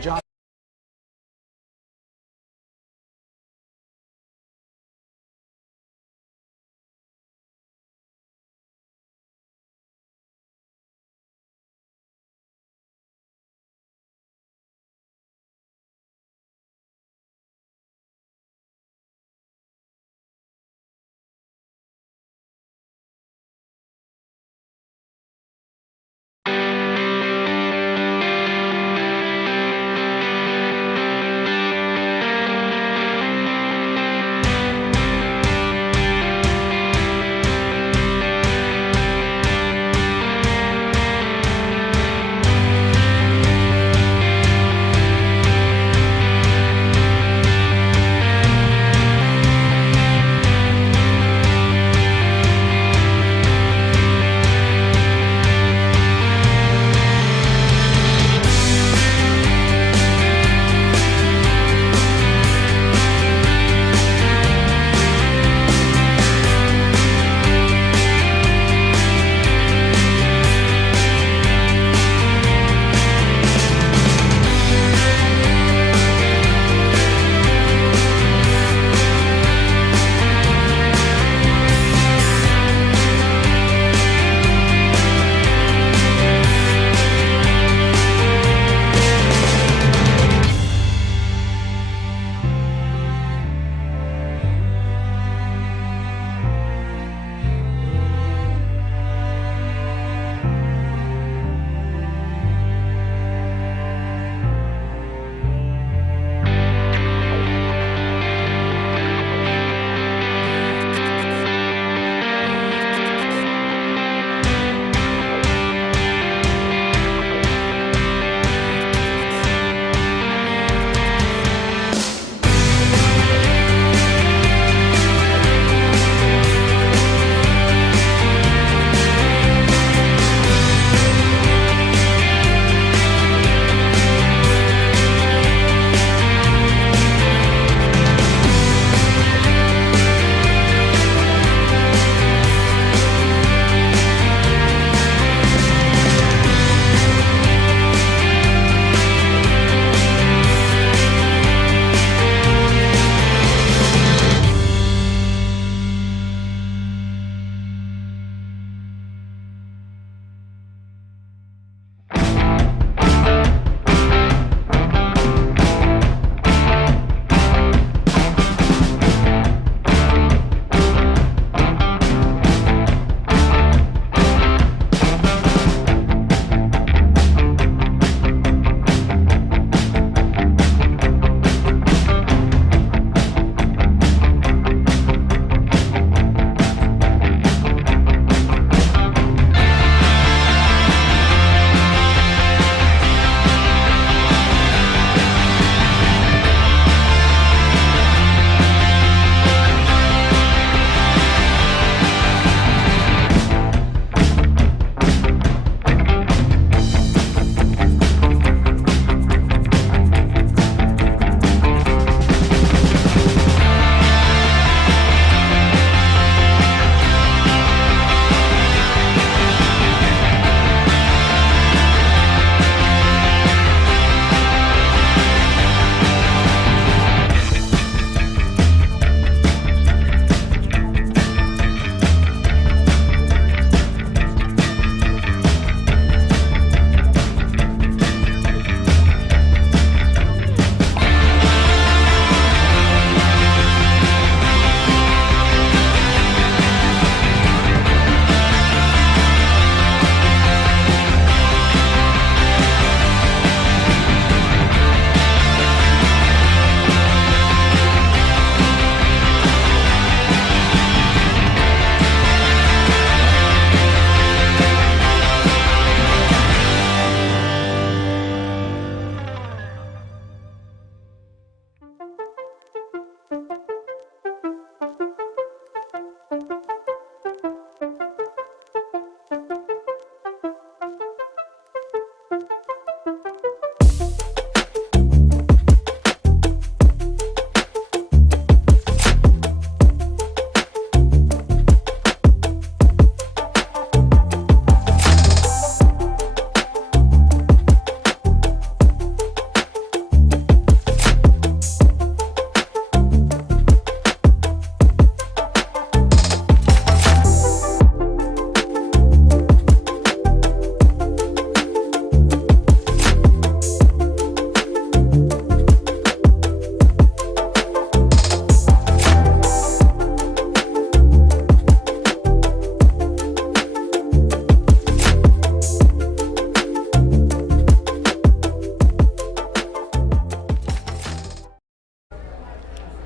John.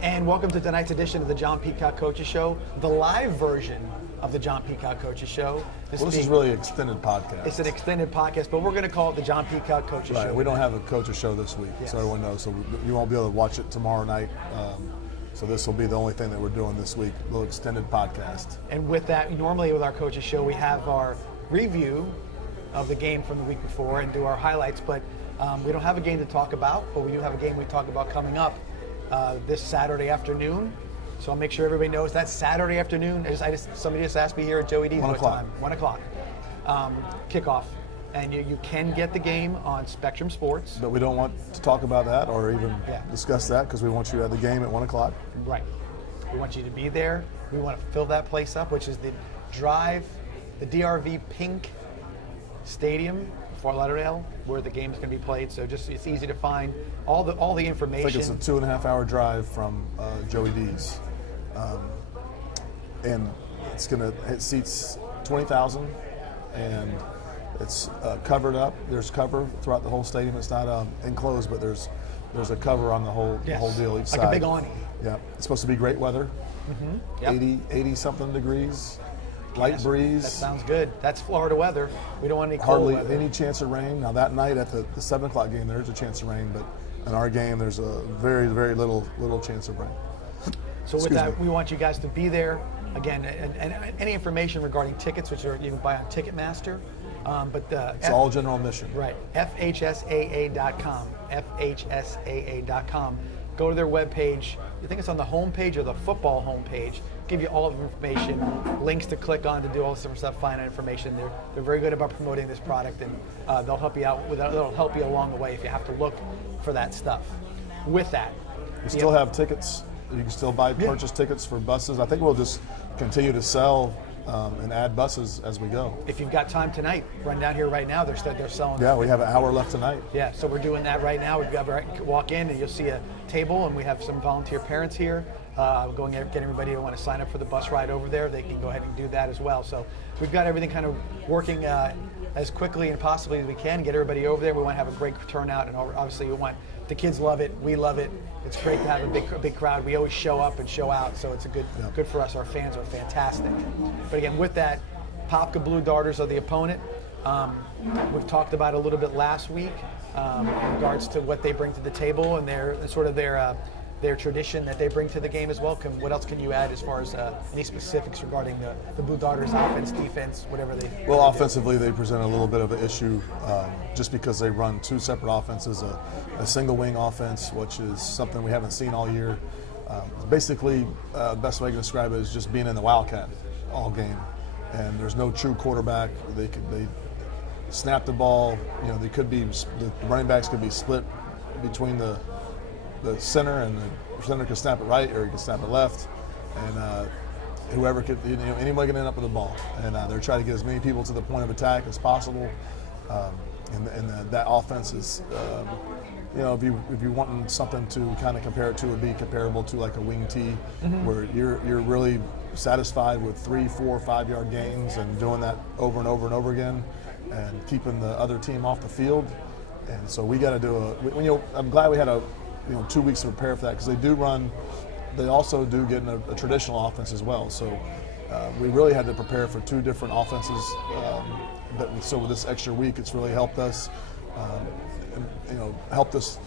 And welcome to tonight's edition of the John Peacock Coaches Show, the live version of the John Peacock Coaches Show. This is really an extended podcast. It's an extended podcast, but we're going to call it the John Peacock Coaches Show. We don't have a Coaches Show this week, so everyone knows. So you won't be able to watch it tomorrow night. So this will be the only thing that we're doing this week, a little extended podcast. And with that, normally with our Coaches Show, we have our review of the game from the week before and do our highlights, but we don't have a game to talk about, but we do have a game we talk about coming up this Saturday afternoon. So I'll make sure everybody knows that's Saturday afternoon. Somebody just asked me here at Joey D's what time. 1 o'clock. Kickoff. And you can get the game on Spectrum Sports. But we don't want to talk about that or even discuss that because we want you at the game at 1 o'clock. Right. We want you to be there. We want to fill that place up, which is the DRV Pink Stadium, Fort Lauderdale, where the game is going to be played. So it's easy to find all the information. I think it's a 2.5-hour drive from Joey D's, and it seats 20,000, and it's covered up. There's cover throughout the whole stadium. It's not enclosed, but there's a cover on the whole deal each side. Like a big awning. Yeah, it's supposed to be great weather. Mm-hmm. Yep. 80 something degrees. Light breeze. That sounds good. That's Florida weather. We don't want any cold weather. Hardly any chance of rain. Now that night at the 7 o'clock game, there's a chance of rain, but in our game, there's a very, very little chance of rain. So with that, we want you guys to be there. Again, and any information regarding tickets, which you can buy on Ticketmaster. It's all general admission. Right. FHSAA.com. FHSAA.com. Go to their webpage. I think it's on the homepage or the football homepage. Give you all of the information, links to click on to do all this different stuff, find out information. They're very good about promoting this product, and they'll help you out. They'll help you along the way if you have to look for that stuff. With that, we still have tickets. You can still purchase tickets for buses. I think we'll just continue to sell and add buses as we go. If you've got time tonight, run down here right now. They're selling. Yeah, we have an hour left tonight. Yeah, so we're doing that right now. We've got to walk in and you'll see a table, and we have some volunteer parents here. Getting everybody who want to sign up for the bus ride over there. They can go ahead and do that as well. So we've got everything kind of working as quickly and possibly as we can. Get everybody over there. We want to have a great turnout, and obviously we want the kids love it. We love it. It's great to have a big crowd. We always show up and show out, so it's good for us. Our fans are fantastic. But again, with that, Popka Blue Darters are the opponent. We've talked about it a little bit last week in regards to what they bring to the table and their tradition that they bring to the game as well. What else can you add as far as any specifics regarding the Blue Darters offense, defense, whatever they do? Well, offensively, they present a little bit of an issue just because they run two separate offenses, a single wing offense, which is something we haven't seen all year. Basically, the best way I can describe it is just being in the Wildcat all game. And there's no true quarterback. They snap the ball. The running backs could be split between the center, and the center can snap it right or he can snap it left, and whoever could, anybody can end up with the ball. And they're trying to get as many people to the point of attack as possible. And that offense is, if you want something to kind of compare it to, would be comparable to like a wing tee, where you're really satisfied with 3, 4, 5 yard gains and doing that over and over and over again, and keeping the other team off the field. And so we got to do I'm glad we had 2 weeks to prepare for that, because they also do get in a traditional offense as well. So we really had to prepare for 2 different offenses. So with this extra week, it's really helped us, helped us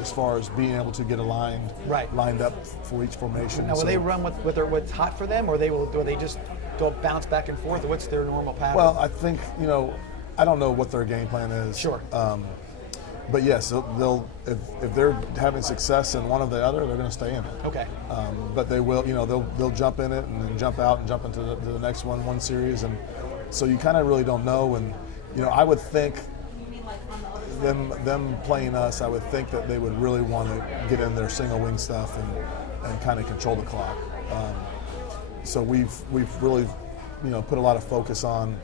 as far as being able to get lined up for each formation. Now, will they run what's hot for them, or will they just go bounce back and forth, or what's their normal pattern? Well, I think, I don't know what their game plan is. Sure. But yes, they'll if they're having success in one or the other, they're going to stay in it. Okay. But they will, they'll jump in it and then jump out and jump into the next one series, and so you kind of really don't know. And I would think them playing us, I would think that they would really want to get in their single wing stuff and kind of control the clock. So we've really put a lot of focus on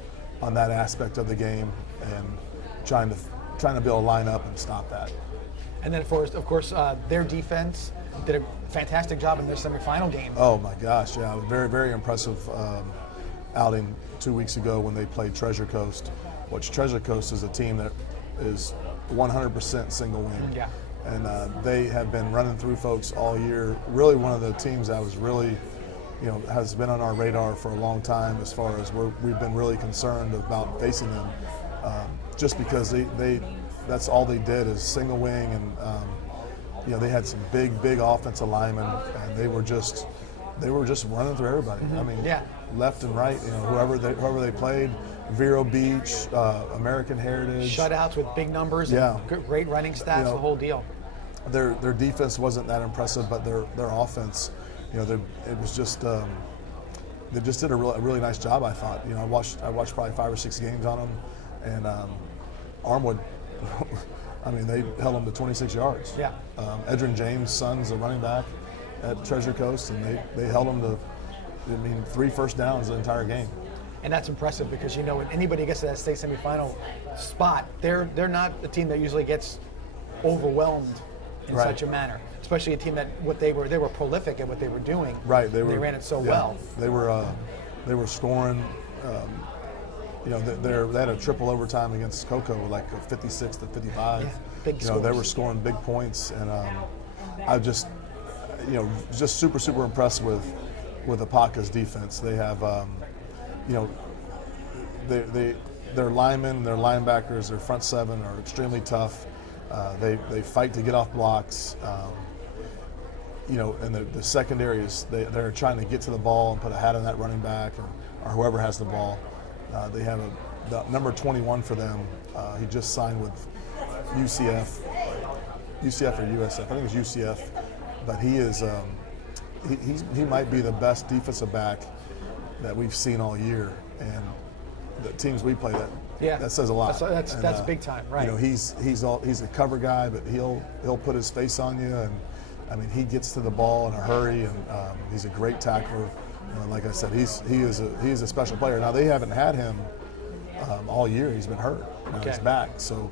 that aspect of the game and trying to build a lineup and stop that. And then, of course, their defense did a fantastic job in their semifinal game. Oh my gosh, yeah, very, very impressive outing 2 weeks ago when they played Treasure Coast, which Treasure Coast is a team that is 100% single wing. Yeah. and they have been running through folks all year. Really, one of the teams that was really, has been on our radar for a long time as far as we've been really concerned about facing them, just because that's all they did is single wing, and they had some big offensive linemen, and they were just running through everybody. I mean, left and right, whoever they played. Vero Beach, American Heritage. Shutouts with big numbers, and great running stats, the whole deal. Their defense wasn't that impressive, but their offense, it was just they just did a really nice job. I thought. I watched probably 5 or 6 games on them, and Armwood. I mean, they held them to 26 yards. Yeah. Edrin James' son's a running back at Treasure Coast, and they held them to, 3 first downs the entire game. And that's impressive because when anybody gets to that state semifinal spot, they're not a team that usually gets overwhelmed in such a manner. Especially a team that they were prolific at what they were doing. Right, they ran it so well. They were scoring. They had a triple overtime against Cocoa, like a 56 to 55. Yeah, big scores. They were scoring big points, and I just super impressed with Apaka's defense. They have. Their linemen, their linebackers, their front seven are extremely tough. They fight to get off blocks. And the secondary is they're trying to get to the ball and put a hat on that running back or whoever has the ball. They have the number 21 for them. He just signed with UCF or USF. I think it was UCF, but he is he might be the best defensive back that we've seen all year, and the teams we play that says a lot. That's big time, right? He's a cover guy, but he'll put his face on you, and he gets to the ball in a hurry, and he's a great tackler. Like I said, he is a special player. Now they haven't had him all year. He's been hurt. He's back, so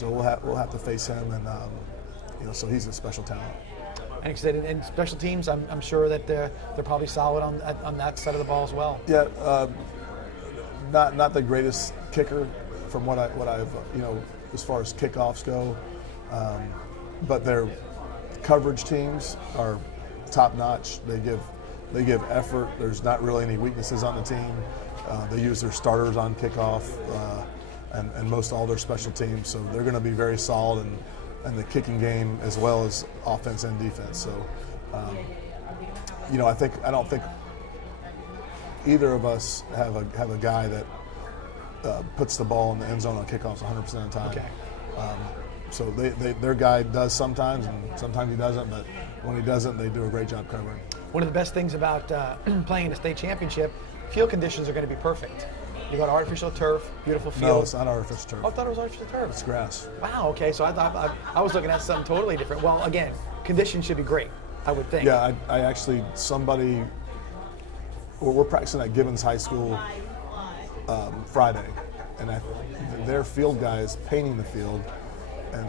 we'll have to face him, and so he's a special talent. And special teams, I'm sure that they're probably solid on that side of the ball as well. Yeah, not the greatest kicker from what I've as far as kickoffs go, but their coverage teams are top notch. They give effort. There's not really any weaknesses on the team. They use their starters on kickoff and most all their special teams, so they're going to be very solid in the kicking game as well as offense and defense. So, I don't think either of us have a guy that puts the ball in the end zone on kickoffs 100% of the time. Okay. So their guy does sometimes, and sometimes he doesn't. But when he doesn't, they do a great job covering. One of the best things about playing in a state championship, field conditions are going to be perfect. You got artificial turf, beautiful field. No, it's not artificial turf. Oh, I thought it was artificial turf. It's grass. Wow. Okay, so I was looking at something totally different. Well, again, conditions should be great, I would think. Yeah, I actually we're practicing at Gibbons High School Friday, and their field guy is painting the field, and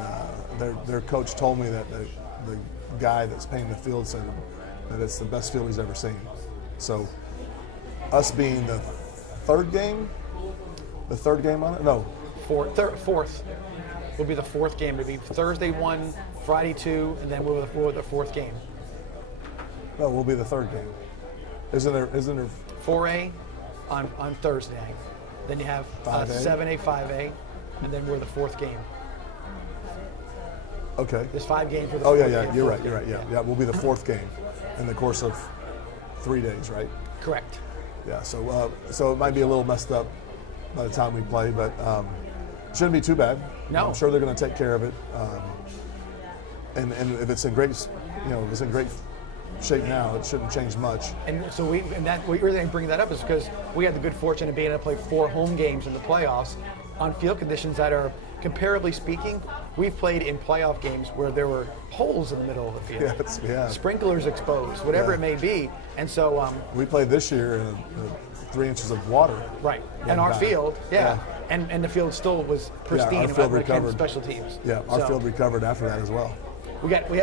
their coach told me that the guy that's painting the field said that it's the best field he's ever seen. So, us being the third game on it? No. Fourth will be the fourth game. It'll be Thursday 1, Friday 2, and then we'll the fourth game. No, we'll be the third game. Isn't there 4A on Thursday. Then you have 7A, 5A, and then we're the fourth game. Okay. There's 5 games for the fourth game. Oh, yeah, you're right. Yeah, we'll be the fourth game in the course of 3 days, right? Correct. Yeah, so it might be a little messed up by the time we play, but it shouldn't be too bad. No. I'm sure they're going to take care of it. And if it's in great, shape now, it shouldn't change much. And so we really bring that up is because we had the good fortune of being able to play 4 home games in the playoffs on field conditions that are, comparably speaking, we've played in playoff games where there were holes in the middle of the field. Yeah. Sprinklers exposed, whatever it may be. And so we played this year in 3 inches of water. Right. And our field, and the field still was pristine. Our field recovered. Special teams. Yeah, our field recovered after that as well.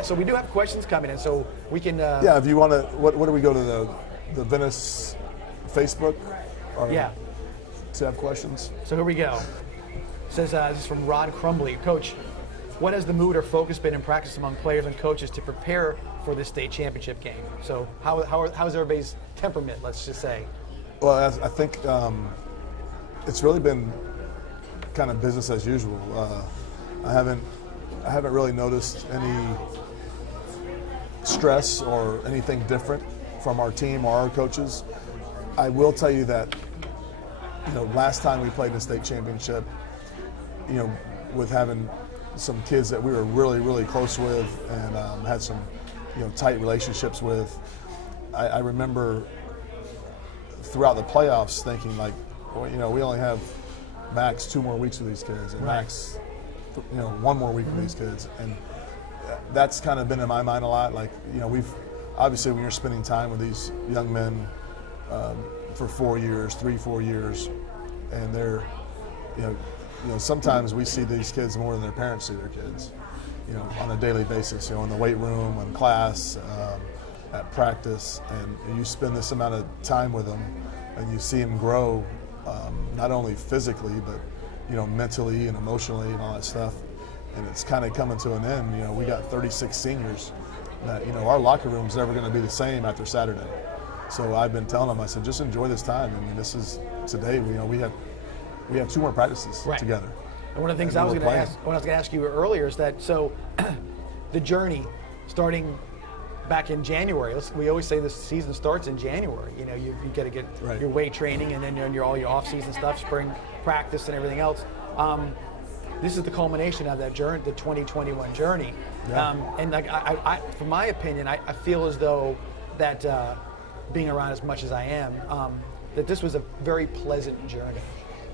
So we do have questions coming in, so we can. If you want to, what do we go to the Venice Facebook? To have questions. So here we go. It says this is from Rod Crumbly, Coach. what has the mood or focus been in practice among players and coaches to prepare for the state championship game? So how's everybody's temperament, let's just say? Well, I think it's really been kind of business as usual. I haven't really noticed any stress or anything different from our team or our coaches. I will tell you that, last time we played in the state championship, with having some kids that we were really, really close with and had some, tight relationships with, I remember throughout the playoffs thinking like, well, we only have max 2 more weeks with these kids, and max, 1 more week with these kids, and that's kind of been in my mind a lot. Like, we've obviously, when you're spending time with these young men for 4 years, 3-4 years, and they're, sometimes we see these kids more than their parents see their kids, on a daily basis, in the weight room, in class, at practice, and you spend this amount of time with them, and you see them grow, not only physically, but, mentally and emotionally and all that stuff. And it's kind of coming to an end. We got 36 seniors that, our locker room's never going to be the same after Saturday. So I've been telling them, I said, just enjoy this time. I mean, this is today, we have 2 more practices together. And one of the things I was going to ask you earlier is that, so the journey starting back in January, we always say the season starts in January. You got to get your weight training, and then all your off-season stuff, spring practice and everything else. This is the culmination of that journey, the 2021 journey. Yeah. And like from my opinion, I feel as though that being around as much as I am, that this was a very pleasant journey.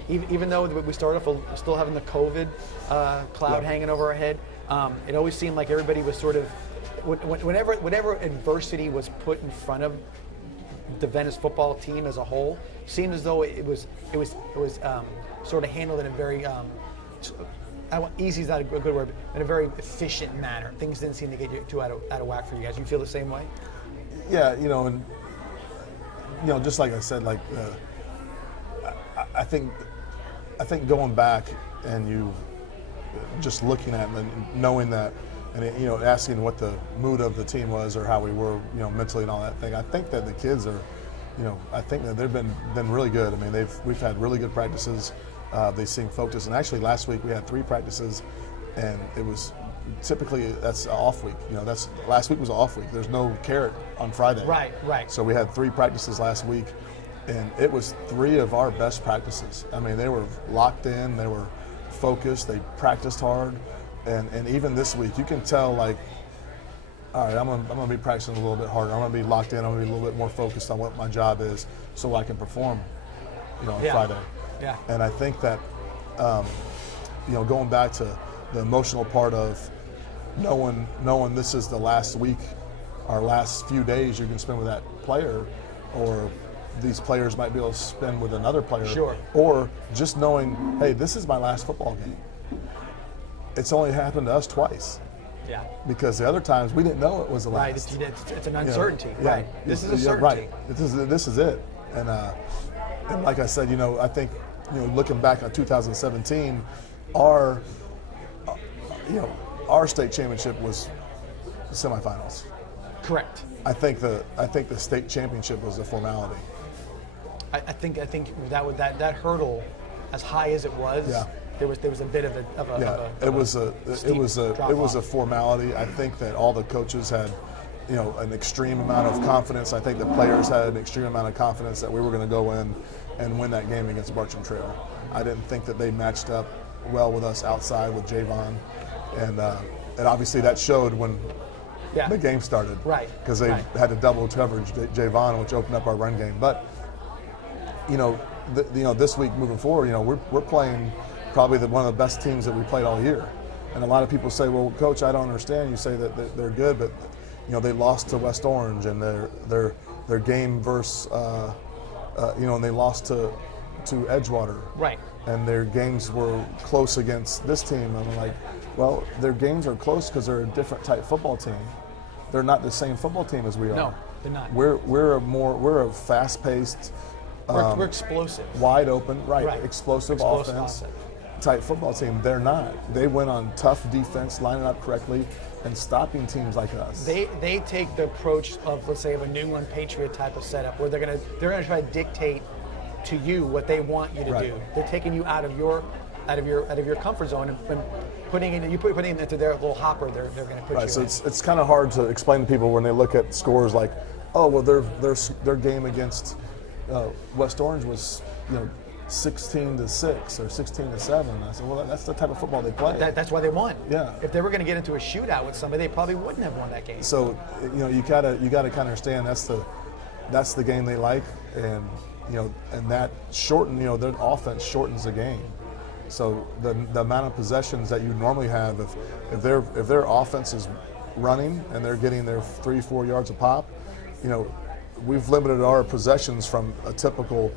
Even though we started off still having the COVID cloud hanging over our head, it always seemed like everybody was sort of, whenever adversity was put in front of the Venice football team as a whole, seemed as though it was sort of handled in a very easy is not a good word, but in a very efficient manner. Things didn't seem to get too out of whack for you guys. You feel the same way? Yeah, and just like I said, like I think going back and you just looking at them and knowing that, and asking what the mood of the team was or how we were, mentally and all that thing. I think that the kids are, I think that they've been really good. I mean, we've had really good practices. They seem focused, and actually last week we had 3 practices, and it was typically that's an off week. Last week was an off week. There's no carrot on Friday. Right. So we had 3 practices last week, and it was 3 of our best practices. I mean, they were locked in, they were focused, they practiced hard, and even this week you can tell, like, all right, I'm gonna be practicing a little bit harder. I'm gonna be locked in. I'm gonna be a little bit more focused on what my job is, so I can perform, on Friday. Yeah. And I think that, going back to the emotional part of knowing this is the last week, our last few days you can spend with that player, or these players might be able to spend with another player. Sure. Or just knowing, hey, this is my last football game. It's only happened to us twice. Yeah. Because the other times we didn't know it was the last. Right. It's an uncertainty. Yeah. This is a certainty. Right. This is it. And like I said, I think, looking back on 2017, our state championship was semifinals. Correct. I think the state championship was a formality. I think that hurdle, as high as it was, there was a bit of it was a formality. I think that all the coaches had, an extreme amount of confidence. I think the players had an extreme amount of confidence that we were going to go in and win that game against Bartram Trail. I didn't think that they matched up well with us outside with Javon, and obviously that showed when the game started. Right. Because they had to double coverage Javon, which opened up our run game. But this week moving forward, we're playing probably one of the best teams that we played all year. And a lot of people say, well, Coach, I don't understand. You say that they're good, but they lost to West Orange, and their game versus and they lost to Edgewater. Right. And their games were close against this team. I'm like, well, their games are close because they're a different type football team. They're not the same football team as we are. No, they're not. We're a fast-paced, we're explosive, wide open, explosive offense. type football team. They're not. They win on tough defense, lining up correctly, and stopping teams like us. They take the approach of, let's say, of a New England Patriot type of setup, where they're gonna try to dictate to you what they want you to do. They're taking you out of your comfort zone and putting it into their little hopper. They're going to put you so in. it's kind of hard to explain to people when they look at scores like, oh well, their game against West Orange was 16-6 or 16-7. I said, well, that's the type of football they play. That's why they won. Yeah. If they were going to get into a shootout with somebody, they probably wouldn't have won that game. So you gotta kind of understand that's the game they like, and and that their offense shortens the game. So the amount of possessions that you normally have, if their offense is running and they're getting their 3-4 yards a pop, we've limited our possessions from a typical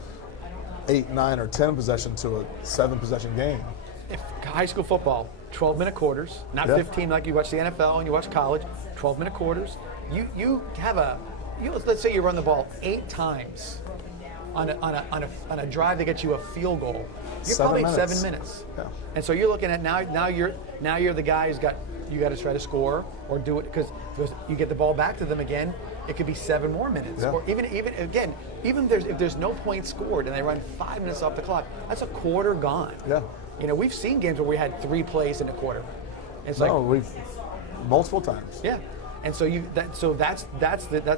8, 9, or 10 possession to a 7 possession game. If high school football, 12-minute quarters, not 15 like you watch the NFL and you watch college, 12-minute quarters. Let's say you run the ball 8 times on a drive that gets you a field goal. You're probably 7 minutes. Yeah. And so you're looking at now you're the guy who's got to try to score or do it, because you get the ball back to them again. It could be 7 more minutes, or even if there's no points scored and they run 5 minutes off the clock, that's a quarter gone. Yeah. We've seen games where we had 3 plays in a quarter. It's we've multiple times. Yeah. And so that's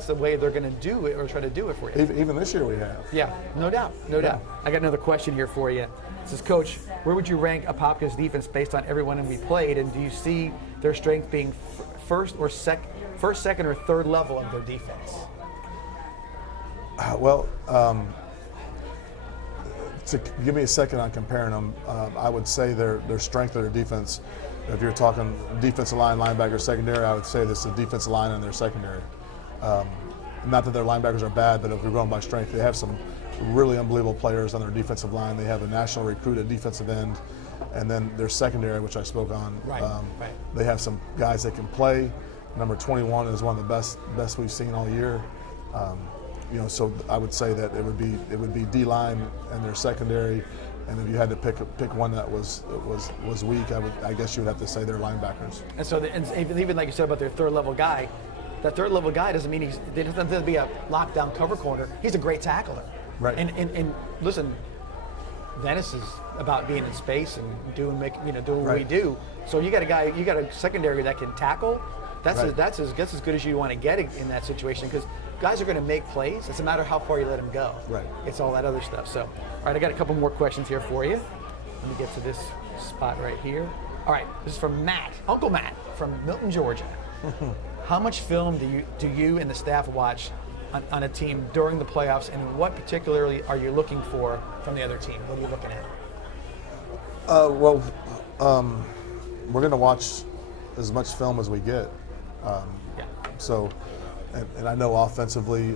the way they're going to do it, or try to do it for you. Even this year we have. Yeah, no doubt. I got another question here for you. It says, Coach, where would you rank Apopka's defense based on everyone we played, and do you see their strength being first, second, or third level of their defense? To give me a second on comparing them, I would say their strength of their defense. If you're talking defensive line, linebacker, secondary, I would say this is the defensive line and their secondary. Not that their linebackers are bad, but if we're going by strength, they have some really unbelievable players on their defensive line. They have a national recruit at defensive end, and then their secondary, which I spoke on. Right. They have some guys that can play. Number 21 is one of the best we've seen all year. So I would say that it would be D-line and their secondary. And if you had to pick one that was weak, I guess you would have to say their linebackers. And so, even like you said about their third level guy, that third level guy doesn't mean he doesn't have to be a lockdown cover corner. He's a great tackler. Right. And listen, Venice is about being in space and doing what we do. So you got a secondary that can tackle. That's as good as you want to get in that situation, because guys are going to make plays. It's a matter of how far you let them go. Right. It's all that other stuff. So, all right, I got a couple more questions here for you. Let me get to this spot right here. All right, this is from Matt, Uncle Matt from Milton, Georgia. How much film do you and the staff watch on a team during the playoffs, and what particularly are you looking for from the other team? What are you looking at? We're going to watch as much film as we get. So, and I know offensively,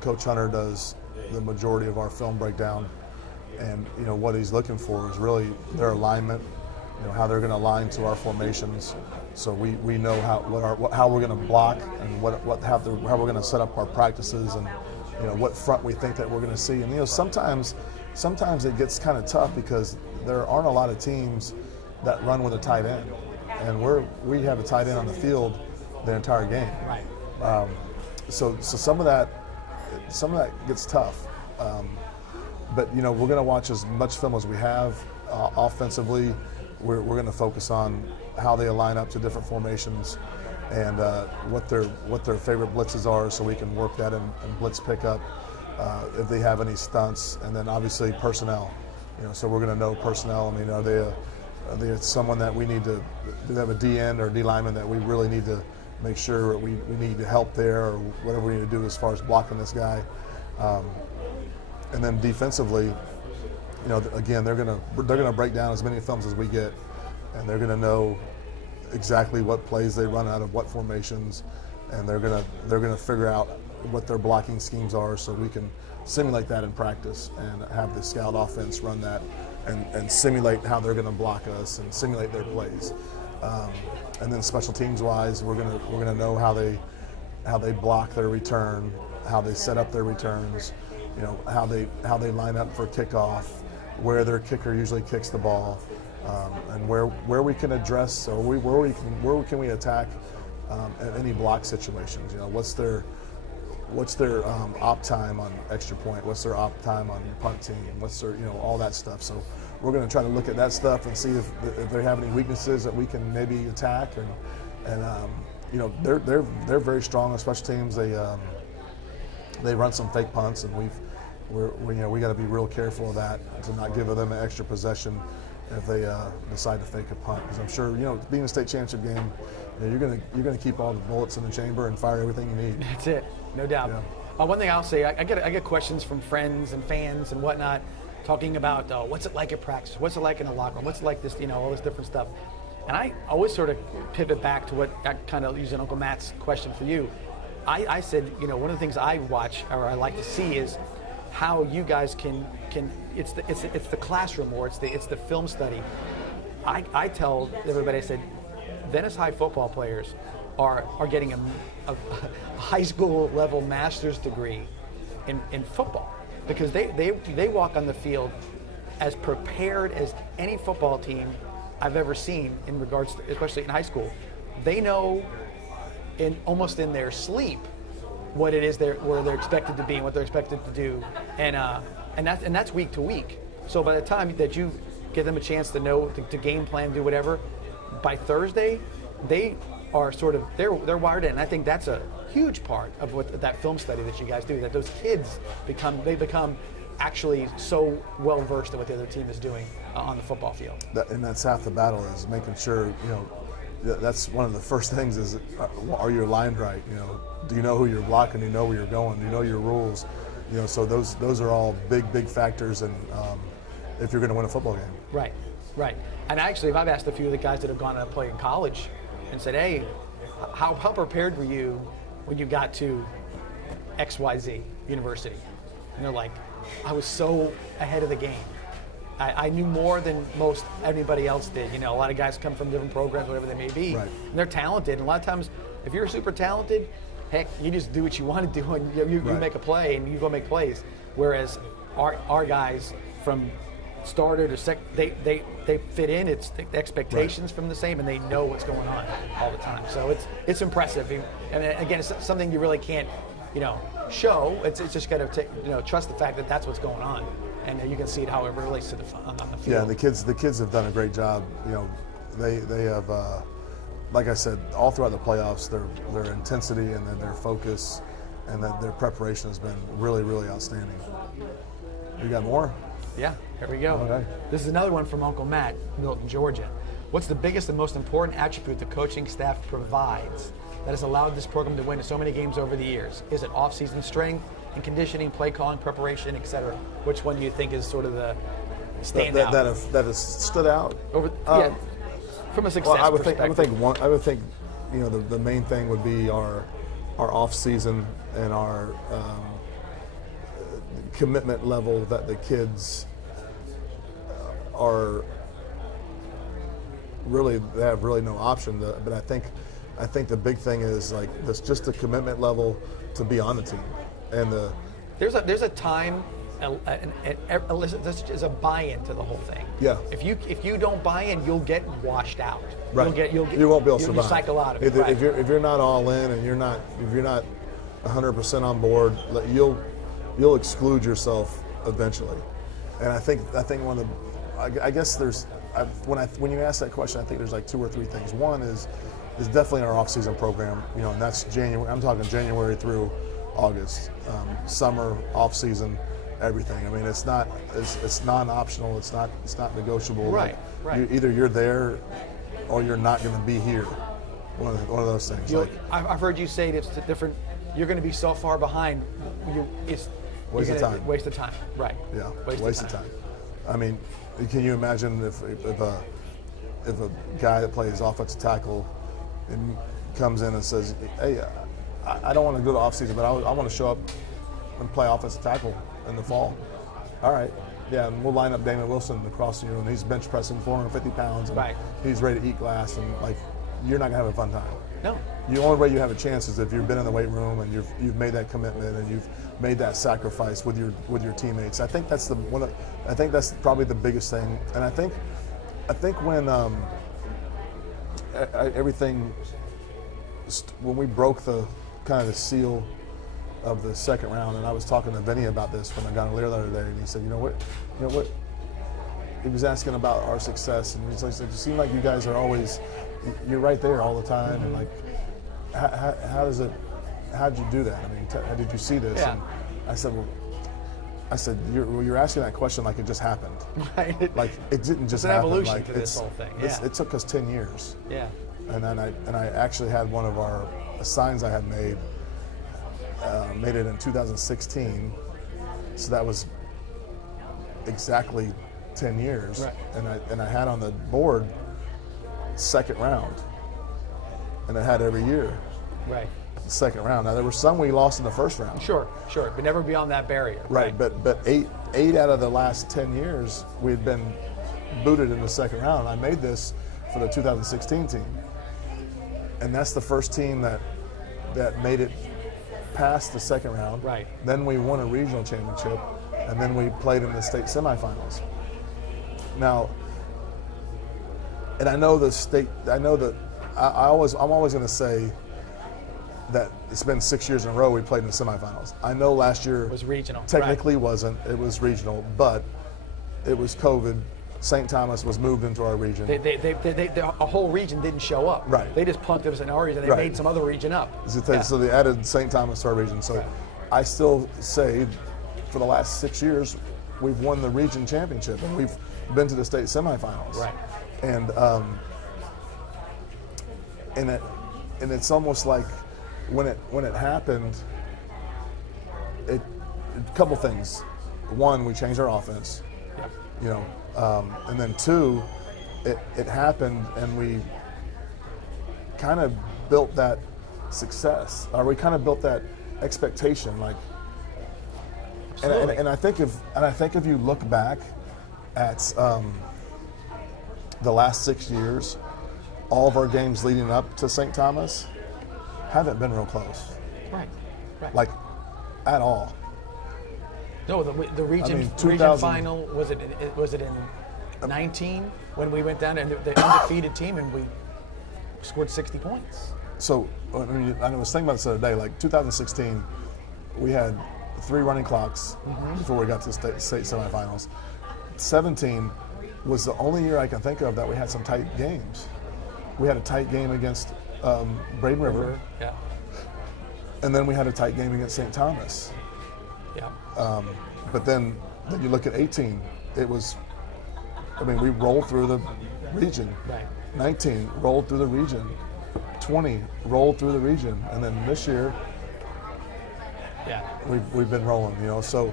Coach Hunter does the majority of our film breakdown, and what he's looking for is really their alignment, how they're going to align to our formations, so we know how we're going to block and how we're going to set up our practices, and what front we think that we're going to see. And sometimes it gets kind of tough because there aren't a lot of teams that run with a tight end, and we have a tight end on the field the entire game. Right. So some of that gets tough. But we're going to watch as much film as we have. Offensively, we're going to focus on how they align up to different formations, and what their favorite blitzes are, so we can work that in blitz pickup. If they have any stunts, and then obviously personnel. So we're going to know personnel. I mean, are they someone that we need to? Do they have a D end or D lineman that we really need to make sure we need help there, or whatever we need to do as far as blocking this guy? And then defensively, again, they're gonna break down as many films as we get, and they're gonna know exactly what plays they run out of what formations, and they're gonna figure out what their blocking schemes are, so we can simulate that in practice and have the scout offense run that and simulate how they're gonna block us and simulate their plays. And then special teams wise, we're gonna know how they block their return, how they set up their returns, how they line up for kickoff, where their kicker usually kicks the ball, and where we can address or where can we attack at any block situations. You know, what's their op time on extra point? What's their op time on punt team? What's their, all that stuff. So we're going to try to look at that stuff and see if they have any weaknesses that we can maybe attack. And they're very strong on special teams. They run some fake punts, and we got to be real careful of that to not give them an extra possession if they decide to fake a punt. Because I'm sure being a state championship game, you're gonna keep all the bullets in the chamber and fire everything you need. That's it, no doubt. Yeah. One thing I'll say, I get questions from friends and fans and whatnot, talking about what's it like at practice, what's it like in the locker room, what's it like this, all this different stuff. And I always sort of pivot back to what I kind of using Uncle Matt's question for you. I said, one of the things I watch or I like to see is how you guys can it's the classroom, or it's the film study. I tell everybody, I said, Venice High football players are getting a high school level master's degree in football, because they walk on the field as prepared as any football team I've ever seen in regards to, especially in high school. They know almost in their sleep what it is where they're expected to be and what they're expected to do, and that's week to week. So by the time that you give them a chance to know to game plan, do whatever, by Thursday they are they're wired in. And I think that's a huge part of what that film study that you guys do, that those kids become actually so well versed in what the other team is doing on the football field. And that's half the battle, is making sure that's one of the first things is, are you aligned right? Do you know who you're blocking? Do you know where you're going? Do you know your rules? So those are all big factors, and if you're going to win a football game. Right. And actually, I've asked a few of the guys that have gone to play in college and said, hey, how prepared were you when you got to XYZ University? And they're like, I was so ahead of the game. I knew more than most anybody else did. A lot of guys come from different programs, whatever they may be, right. And they're talented. And a lot of times, if you're super talented, heck, you just do what you want to do, and you right. make a play, and you go make plays. Whereas our guys from starter to they fit in. It's the expectations right. from the same, and they know what's going on all the time. So it's impressive. And again, it's something you really can't show. It's just got to trust the fact that that's what's going on, and you can see it how it relates to on the field. Yeah, the kids have done a great job. They have, like I said, all throughout the playoffs, their intensity and then their focus and then their preparation has been really, really outstanding. You got more? Yeah, here we go. Okay. This is another one from Uncle Matt, Milton, Georgia. What's the biggest and most important attribute the coaching staff provides that has allowed this program to win so many games over the years? Is it off-season strength and conditioning, play calling, preparation, etc.? Which one do you think is sort of the standout? That has stood out? From a success perspective. I would think the main thing would be our off-season and our commitment level that the kids are really, they have really no option. But I think the big thing is like this, just the commitment level to be on the team, and there's a time. This is a buy-in to the whole thing. Yeah. If you don't buy in, you'll get washed out. Right. You won't be able to survive. You'll cycle out of it. Right. If you're not all in and you're not 100% on board, you'll exclude yourself eventually. And I think one of the, I guess when you ask that question, I think there's like two or three things. One is definitely our off-season program, and that's January. I'm talking January through August, summer, off-season, everything. I mean, it's non-optional. It's not negotiable. Right. Either you're there, or you're not going to be here. One of those things. I've heard you say it's different. You're going to be so far behind. It's waste of time. Waste of time. Right. Yeah. Waste of time. I mean, can you imagine if a guy that plays offensive tackle and comes in and says, "Hey, I don't want to go to off-season, but I want to show up and play offensive tackle in the fall." All right. Yeah, and we'll line up Damon Wilson across you, and he's bench pressing 450 pounds, and right. He's ready to eat glass, and like, you're not gonna have a fun time. No. The only way you have a chance is if you've been in the weight room and you've made that commitment and you've made that sacrifice with your teammates. I think that's probably the biggest thing, and I think I think when everything, when we broke the kind of the seal of the second round, and I was talking to Vinny about this when I got on the other day, and he said, you know what, he was asking about our success, and he's like, you seem like you guys are always, you're right there all the time, and like, how did you do that? I mean, how did you see this? Yeah. And I said, you're asking that question like it just happened. Right. Like it didn't just It's an happen. evolution like, to this whole thing. Yeah. It took us 10 years. Yeah. And then I actually had one of our signs I had made it in 2016. So that was exactly 10 years. Right. And I had on the board second round. And I had every year. Right. Second round. Now there were some we lost in the first round. Sure, but never beyond that barrier. Right. But eight out of the last 10 years we had been booted in the second round. I made this for the 2016 team, and that's the first team that made it past the second round. Right. Then we won a regional championship, and then we played in the state semifinals. Now, and I know the state. I know that I'm always going to say that it's been 6 years in a row we played in the semifinals. I know last year It was regional. technically wasn't. It was regional, but it was COVID. St. Thomas was moved into our region. A whole region didn't show up. Right. They just punted us in our region. They Right. made some other region up. So they added St. Thomas to our region. So Right. I still say for the last 6 years we've won the region championship and we've been to the state semifinals. Right. And it's almost like when it happened, a couple things. One, we changed our offense. Yep. You know, and then two, it happened and we kind of built that success, or we kind of built that expectation. Like, and I think if you look back at the last 6 years, all of our games leading up to St. Thomas haven't been real close. Right. Like, at all. No, the region, I mean, region final, was it in 19 when we went down and the undefeated team and we scored 60 points? So, I mean, I was thinking about this the other day, like 2016, we had 3 running clocks before we got to the state semifinals. 17 was the only year I can think of that we had some tight games. We had a tight game against Braden River. Yeah. And then we had a tight game against St. Thomas. Yeah. But then you look at 18, it was, I mean, we rolled through the region. Right. 19, rolled through the region. 20, rolled through the region. And then this year, Yeah. we've been rolling, you know. So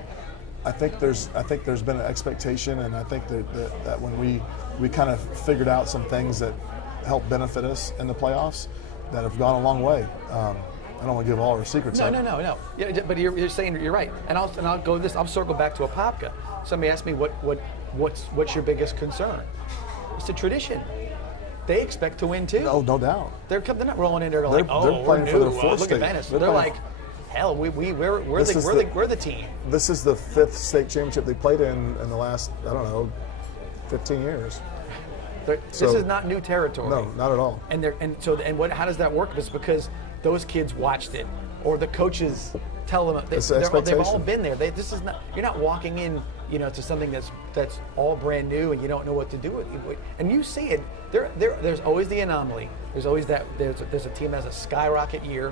I think there's been an expectation, and I think that when we kind of figured out some things that help benefit us in the playoffs that have gone a long way. I don't want to give all our secrets up. No. Yeah, but you're saying you're right, and I'll go this. I'll circle back to Apopka. Somebody asked me what's your biggest concern? It's the tradition. They expect to win too. No doubt. They're not rolling in there like, they're playing for their fourth look state. at Venice. They're They're playing- like, hell, we're the team. This is the 5th state championship they played in the last, I don't know, 15 years. This is not new territory. No, not at all. How does that work? It's because those kids watched it, or the coaches tell them. It's the expectation. They've all been there. This is not. You're not walking in, to something that's all brand new, and you don't know what to do with it. And you see it. There's always the anomaly. There's always that. There's a team that has a skyrocket year,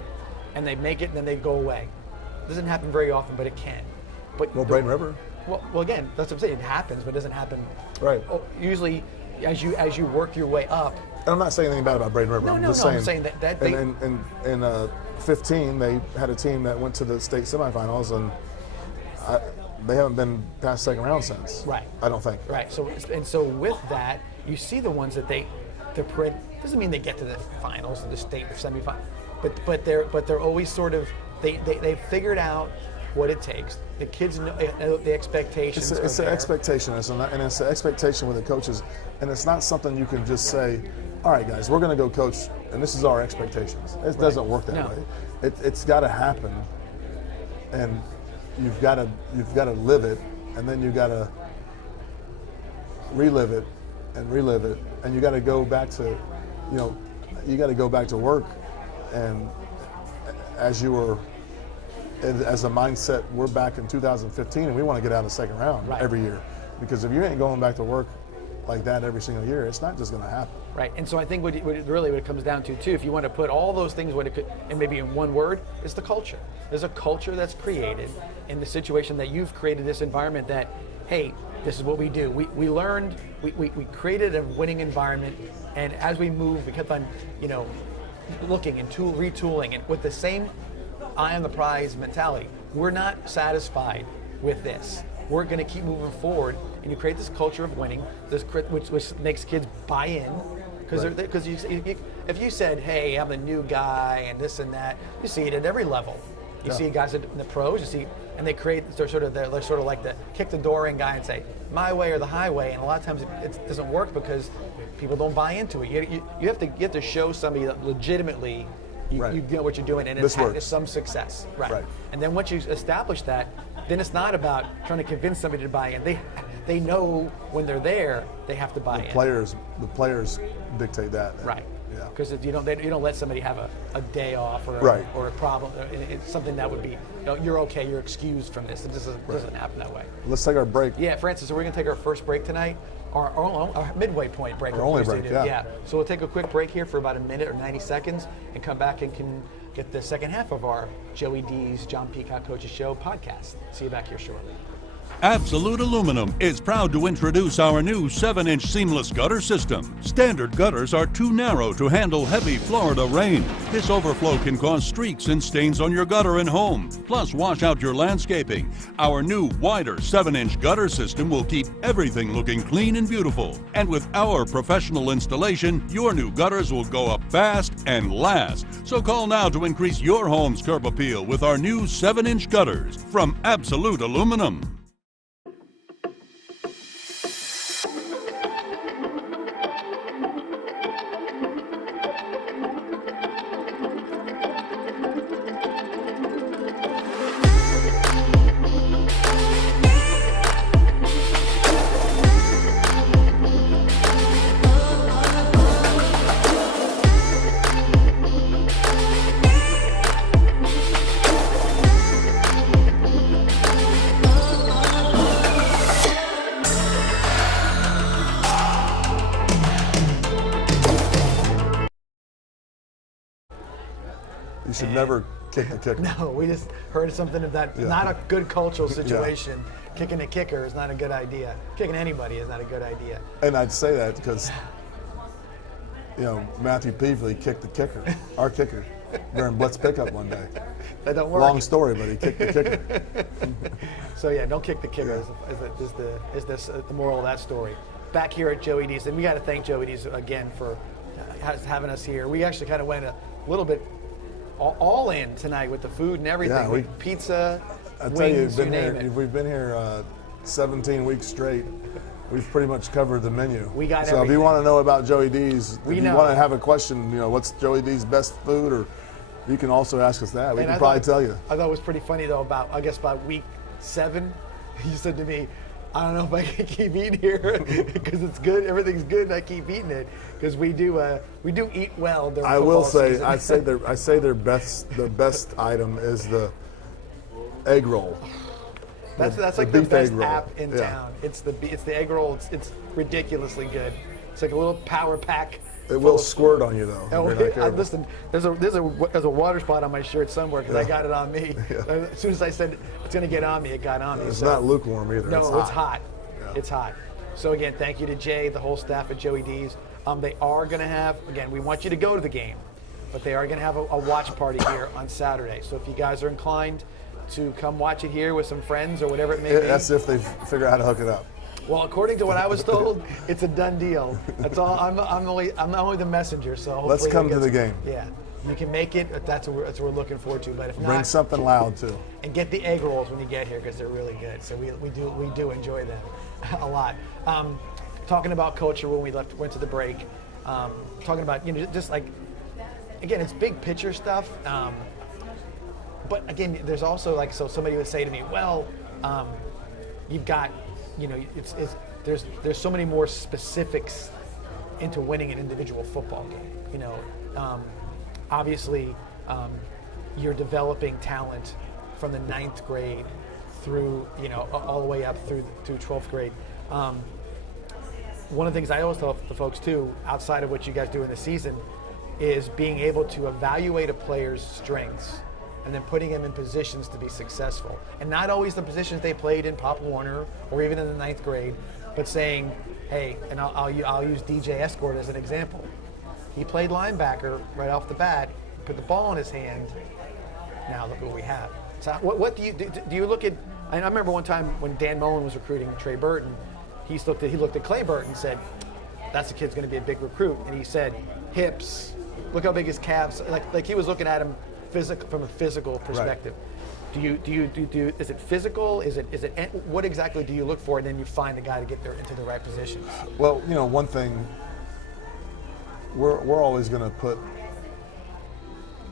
and they make it, and then they go away. It doesn't happen very often, but it can. Braden River. Well, again, that's what I'm saying. It happens, but it doesn't happen. Right. Usually, as you work your way up. And I'm not saying anything bad about Braden River. I'm just saying. I'm saying that they. In 15, they had a team that went to the state semifinals, and they haven't been past second round since. Right. I don't think. Right. So with that, you see the ones that doesn't mean they get to the finals, the state or semifinal, but they're always sort of they figured out what it takes. The kids know the expectations. It's an expectation, and it's an expectation with the coaches, and it's not something you can just say, all right, guys, we're going to go coach, and this is our expectations. It doesn't work that way. It's got to happen, and you've got to live it, and then you've got to relive it and relive it, and you got to go back to, you got to go back to work, and as a mindset, we're back in 2015, and we want to get out of the second round every year, because if you ain't going back to work like that every single year, it's not just going to happen. Right, and so I think what it comes down to too, if you want to put all those things, and maybe in one word, is the culture. There's a culture that's created in the situation that you've created this environment that, hey, this is what we do. We learned, we created a winning environment, and as we move, we kept on, looking and retooling, and with the same eye on the prize mentality. We're not satisfied with this. We're going to keep moving forward, and you create this culture of winning, which makes kids buy in. Because if you said, hey, I'm the new guy and this and that, you see it at every level. You see guys in the pros, and they're sort of like the kick the door in guy and say, my way or the highway, and a lot of times it doesn't work because people don't buy into it. You have to show somebody that legitimately you know what you're doing, and it's had some success. Right. And then once you establish that, then it's not about trying to convince somebody to buy in. They know when they're there, they have to buy in. The players dictate that. Right. Yeah. Because you don't let somebody have a day off or a problem. It's something that would be, you're okay, you're excused from this. It just doesn't happen that way. Let's take our break. Yeah, Francis, so we're going to take our first break tonight. Our midway point break. Our only break, yeah. So we'll take a quick break here for about a minute or 90 seconds and come back and can get the second half of our Joey D's John Peacock Coaches Show podcast. See you back here shortly. Absolute Aluminum is proud to introduce our new 7-inch seamless gutter system. Standard gutters are too narrow to handle heavy Florida rain. This overflow can cause streaks and stains on your gutter and home, plus wash out your landscaping. Our new wider 7-inch gutter system will keep everything looking clean and beautiful. And with our professional installation, your new gutters will go up fast and last. So call now to increase your home's curb appeal with our new 7-inch gutters from Absolute Aluminum. You should never kick the kicker. No, we just heard something of that. Not a good cultural situation. Kicking a kicker is not a good idea. Kicking anybody is not a good idea. And I'd say that because, Matthew Peevely kicked the kicker, our kicker, during Blitz pickup one day. That don't work. Long story, but he kicked the kicker. So don't kick the kicker is the moral of that story. Back here at Joey D's, and we got to thank Joey D's again for having us here. We actually kind of went a little bit all in tonight with the food and everything. Yeah, pizza, wings, you name it. We've been here 17 weeks straight. We've pretty much covered the menu. We got so everything. if you want to know about Joey D's, if you want to have a question, what's Joey D's best food, or you can also ask us that. We can probably tell you. I thought it was pretty funny though. About week 7, you said to me, I don't know if I can keep eating here because it's good. Everything's good, and I keep eating it because we do eat well during football season. I say their best item is the egg roll. That's like the best app in town. It's the egg roll. It's ridiculously good. It's like a little power pack. It will squirt on you though. Listen, there's a water spot on my shirt somewhere because I got it on me. As soon as I said it's going to get on me, it got on me. It's not lukewarm either. No, it's hot. Yeah. It's hot. So again, thank you to Jay, the whole staff at Joey D's. They are going to have, again, we want you to go to the game, but they are going to have a watch party here on Saturday. So if you guys are inclined to come watch it here with some friends or whatever it may be. That's if they figure out how to hook it up. Well, according to what I was told, it's a done deal. That's all. I'm only the messenger. So let's come to the game. Yeah, you can make it. That's what we're looking forward to. But if not, bring something loud too. And get the egg rolls when you get here because they're really good. So we do enjoy them a lot. Talking about culture when we went to the break. Talking about just like again, it's big picture stuff. But again, there's also so somebody would say to me, well, you've got. It's there's so many more specifics into winning an individual football game. You know, obviously, you're developing talent from the 9th grade through, you know, all the way up through 12th grade. One of the things I always tell the folks too, outside of what you guys do in the season, is being able to evaluate a player's strengths and then putting them in positions to be successful. And not always the positions they played in Pop Warner or even in the 9th grade, but saying, hey, and I'll use DJ Escort as an example. He played linebacker right off the bat, put the ball in his hand. Now look what we have. So what do you look at? I remember one time when Dan Mullen was recruiting Trey Burton, he looked at Clay Burton and said, that's the kid's going to be a big recruit. And he said, hips, look how big his calves. Like he was looking at him from a physical perspective. Right. Do you is it physical? Is it what exactly do you look for, and then you find a guy to get there into the right positions? Well, you know, one thing, we're always going to put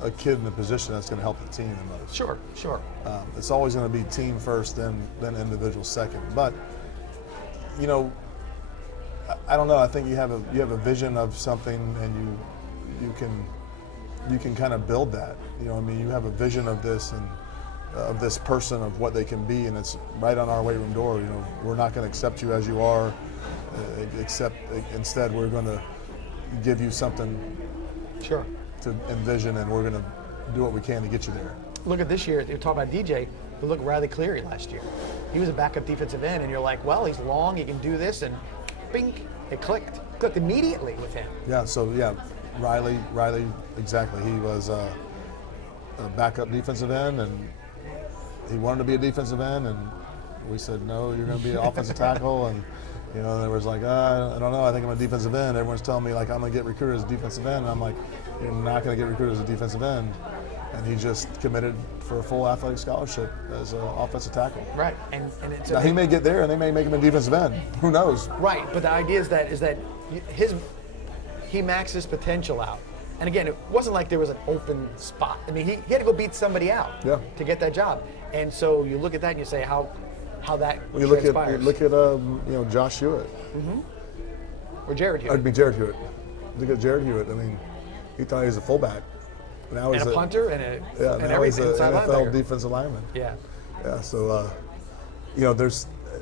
a kid in a position that's going to help the team the most. Sure. It's always going to be team first, then individual second. But you know, I don't know. I think you have a vision of something, and you can kind of build that. You know, I mean, you have a vision of this and of this person, of what they can be, and it's right on our weight room door. You know, we're not going to accept you as you are, instead we're going to give you something. Sure. To envision, and we're going to do what we can to get you there. Look at this year. You talk about DJ, but look, Riley Cleary last year. He was a backup defensive end, and you're like, well, he's long, he can do this, and bing, it clicked immediately with him. Yeah. So yeah, Riley, exactly. He was a backup defensive end, and he wanted to be a defensive end, and we said, no, you're going to be an offensive tackle, and you know, there was like, I don't know, I think I'm a defensive end. Everyone's telling me like I'm going to get recruited as a defensive end, and I'm like, you're not going to get recruited as a defensive end. And he just committed for a full athletic scholarship as an offensive tackle. Right, and it's now he may get there, and they may make him a defensive end. Who knows? Right, but the idea is that he maxed his potential out. And again, it wasn't like there was an open spot. I mean, he had to go beat somebody out to get that job. And so you look at that and you say how that transpires. You look at you know, Josh Hewitt. Mm-hmm. Or Jared Hewitt. I'd be Jared Hewitt. Look at Jared Hewitt. I mean, he thought he was a fullback. Now and a punter and everything. He's an NFL linebacker. defensive lineman. Yeah. Yeah. So, you know,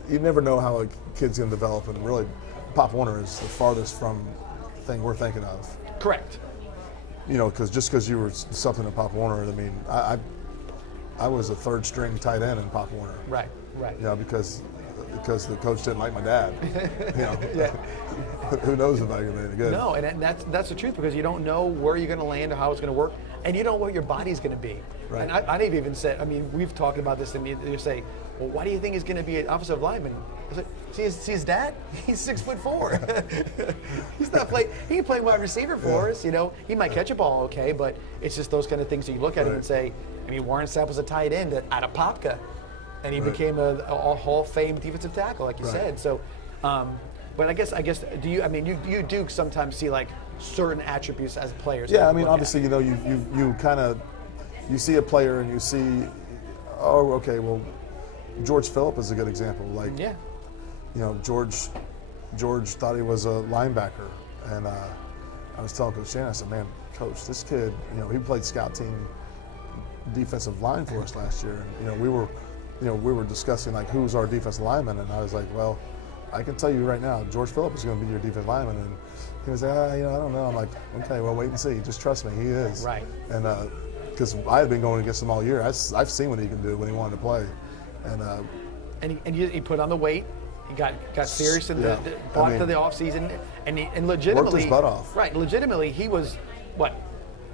you never know how a kid's going to develop, and really, Pop Warner is the farthest from the thing we're thinking of. Correct. You know, because you were something in Pop Warner. I mean, I was a third string tight end in Pop Warner. Right. Yeah, because the coach didn't like my dad. You know, yeah. Who knows if I can be any good? No, and that's the truth, because you don't know where you're going to land or how it's going to work, and you don't know what your body's going to be. Right. And I've even said, I mean, we've talked about this, and you say, well, why do you think he's going to be an offensive lineman? I said, see his dad? He's 6'4". He's not playing. He can play wide receiver for us. You know, he might catch a ball okay, but it's just those kind of things that you look at him and say, I mean, Warren Sapp was a tight end out of Popka, and he became a Hall of Fame defensive tackle, like you said. So, but I guess, do you? I mean, you do sometimes see like certain attributes as players. Yeah, I mean, obviously, you know, you kind of see a player and you see, oh, okay, well, George Phillip is a good example. Like, you know, George thought he was a linebacker, and I was telling Coach Shannon, I said, man, Coach, this kid, you know, he played scout team defensive line for us last year, and you know, we were discussing like who's our defensive lineman, and I was like, well, I can tell you right now, George Phillip is going to be your defensive lineman, and he was like, you know, I don't know. I'm like, okay, well, wait and see. Just trust me, he is. Right. And because I had been going against him all year, I've seen what he can do when he wanted to play, and he put on the weight. He got serious in to the off season, and legitimately worked his butt off. Right, legitimately, he was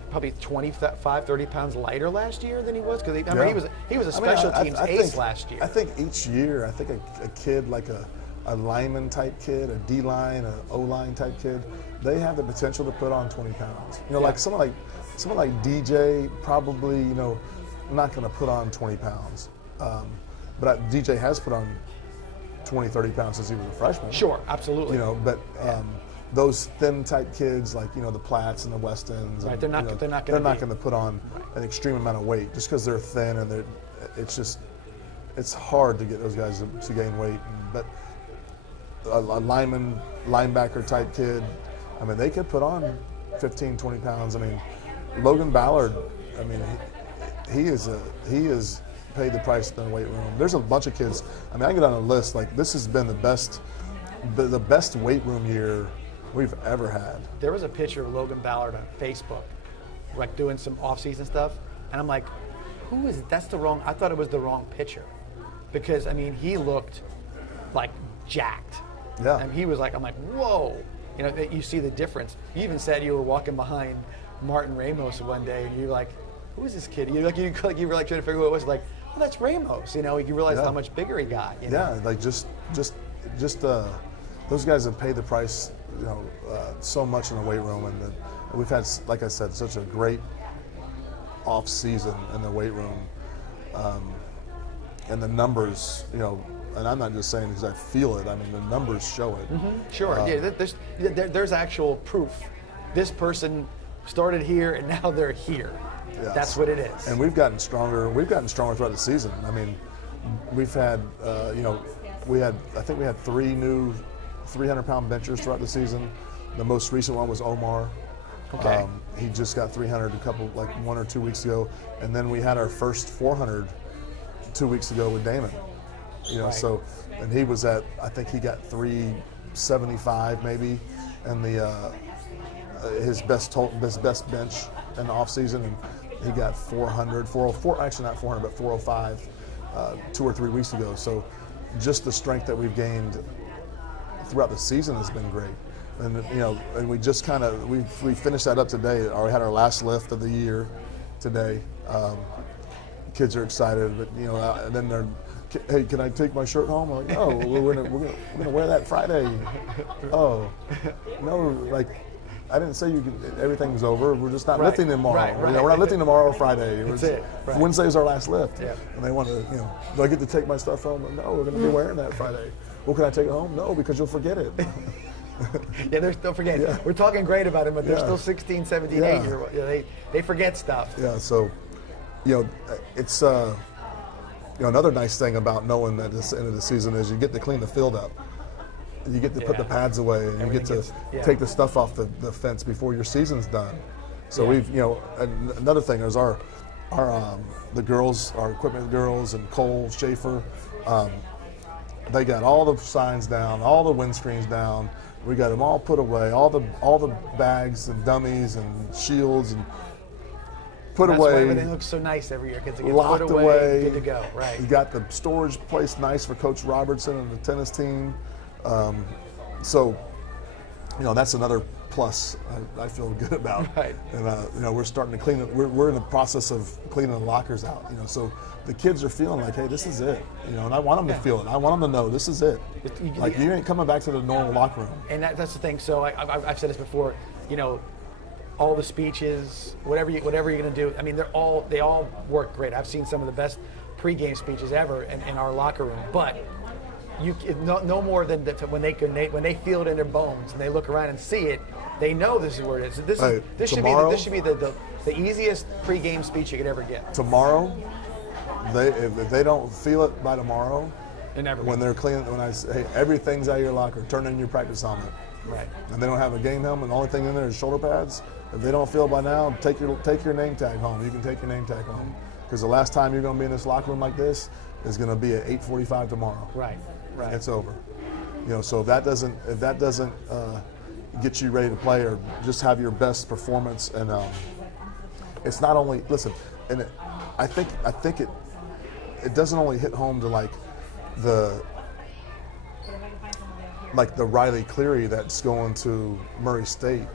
probably 25, 30 pounds lighter last year than he was, because he was a special teams ace last year. I think each year, a kid like a lineman type kid, a D-line, an O-line type kid, they have the potential to put on 20 pounds. You know, like someone like DJ probably, you know, not going to put on 20 pounds. But DJ has put on 20, 30 pounds since he was a freshman. Sure, absolutely. You know, but those thin type kids, like, you know, the Platts and the Westons, right? They're not going to put on an extreme amount of weight just because they're thin, and it's hard to get those guys to gain weight. But a lineman, linebacker type kid. I mean, they could put on 15, 20 pounds. I mean, Logan Ballard, I mean, he is paid the price in the weight room. There's a bunch of kids. I mean, I can get on a list. Like, this has been the best weight room year we've ever had. There was a picture of Logan Ballard on Facebook, like doing some off-season stuff, and I'm like, who is it? That's the wrong. I thought it was the wrong picture, because I mean, he looked like jacked. Yeah. And he was like, I'm like, whoa. You know, you see the difference. You even said you were walking behind Martin Ramos one day, and you're like, who is this kid? You were like trying to figure out who it was. Like, well, that's Ramos. You know, you realize how much bigger he got. You know? Yeah, like just those guys have paid the price. You know, so much in the weight room, and we've had, like I said, such a great off season in the weight room, and the numbers. You know, and I'm not just saying because I feel it. I mean, the numbers show it. Mm-hmm. Sure. There's actual proof. This person started here, and now they're here. Yes. That's what it is. And we've gotten stronger. We've gotten stronger throughout the season. I mean, we've had, I think we had 3 new 300-pound benchers throughout the season. The most recent one was Omar. Okay. He just got 300 1 or 2 weeks ago, and then we had our first 400 2 weeks ago with Damon. You know, right. So, and he was at, I think he got 375 maybe, and his best bench in the off season, and he got 404, actually not 400, but 405 2 or 3 weeks ago. So, just the strength that we've gained throughout the season has been great. And you know, and we just kind of we finished that up today. We had our last lift of the year today. Kids are excited, but you know, and then they're, hey, can I take my shirt home? I'm like, no, we're gonna wear that Friday. Oh, no, like I didn't say you could, everything's over. We're just not lifting tomorrow. Right. You know, we're not lifting tomorrow or Friday. That's it. Right. Wednesday's our last lift. Yeah. And they want to, you know, do I get to take my stuff home? No, we're gonna be wearing that Friday. Well, can I take it home? No, because you'll forget it. Yeah, they're still forgetting. Yeah. We're talking great about them, but they're still 16, 17, 8-year-olds. You know, they forget stuff. Yeah, so, you know, it's, you know, another nice thing about knowing that this end of the season is you get to clean the field up. You get to put the pads away, and you get to take the stuff off the fence before your season's done. So we've, you know, another thing is the girls, our equipment girls, and Cole Schaefer, they got all the signs down, all the windscreens down. We got them all put away, all the bags and dummies and shields and put away. That's why everything looks so nice every year. Kids get locked put away, good to go. Right. You got the storage place nice for Coach Robertson and the tennis team. So, you know, that's another plus I feel good about. Right. And you know, we're starting to clean it. We're in the process of cleaning the lockers out. You know, so the kids are feeling like, hey, this is it. You know, and I want them to feel it. I want them to know this is it. Like you ain't coming back to the normal locker room. And that's the thing. So I've said this before. You know, all the speeches, whatever you're going to do. I mean, they all work great. I've seen some of the best pregame speeches ever in our locker room, but. No more than when they feel it in their bones and they look around and see it, they know this is where it is. This should be the easiest pregame speech you could ever get. Tomorrow, if they don't feel it by tomorrow, when they're cleaning, when I say, hey, everything's out of your locker, turn in your practice helmet. Right. And they don't have a game helmet. The only thing in there is shoulder pads. If they don't feel it by now, take your name tag home. You can take your name tag home because the last time you're going to be in this locker room like this is going to be at 8:45 tomorrow. Right. Right. It's over. You know, so if that doesn't get you ready to play or just have your best performance, and it's not only and I think it doesn't only hit home to like the Riley Cleary that's going to Murray State.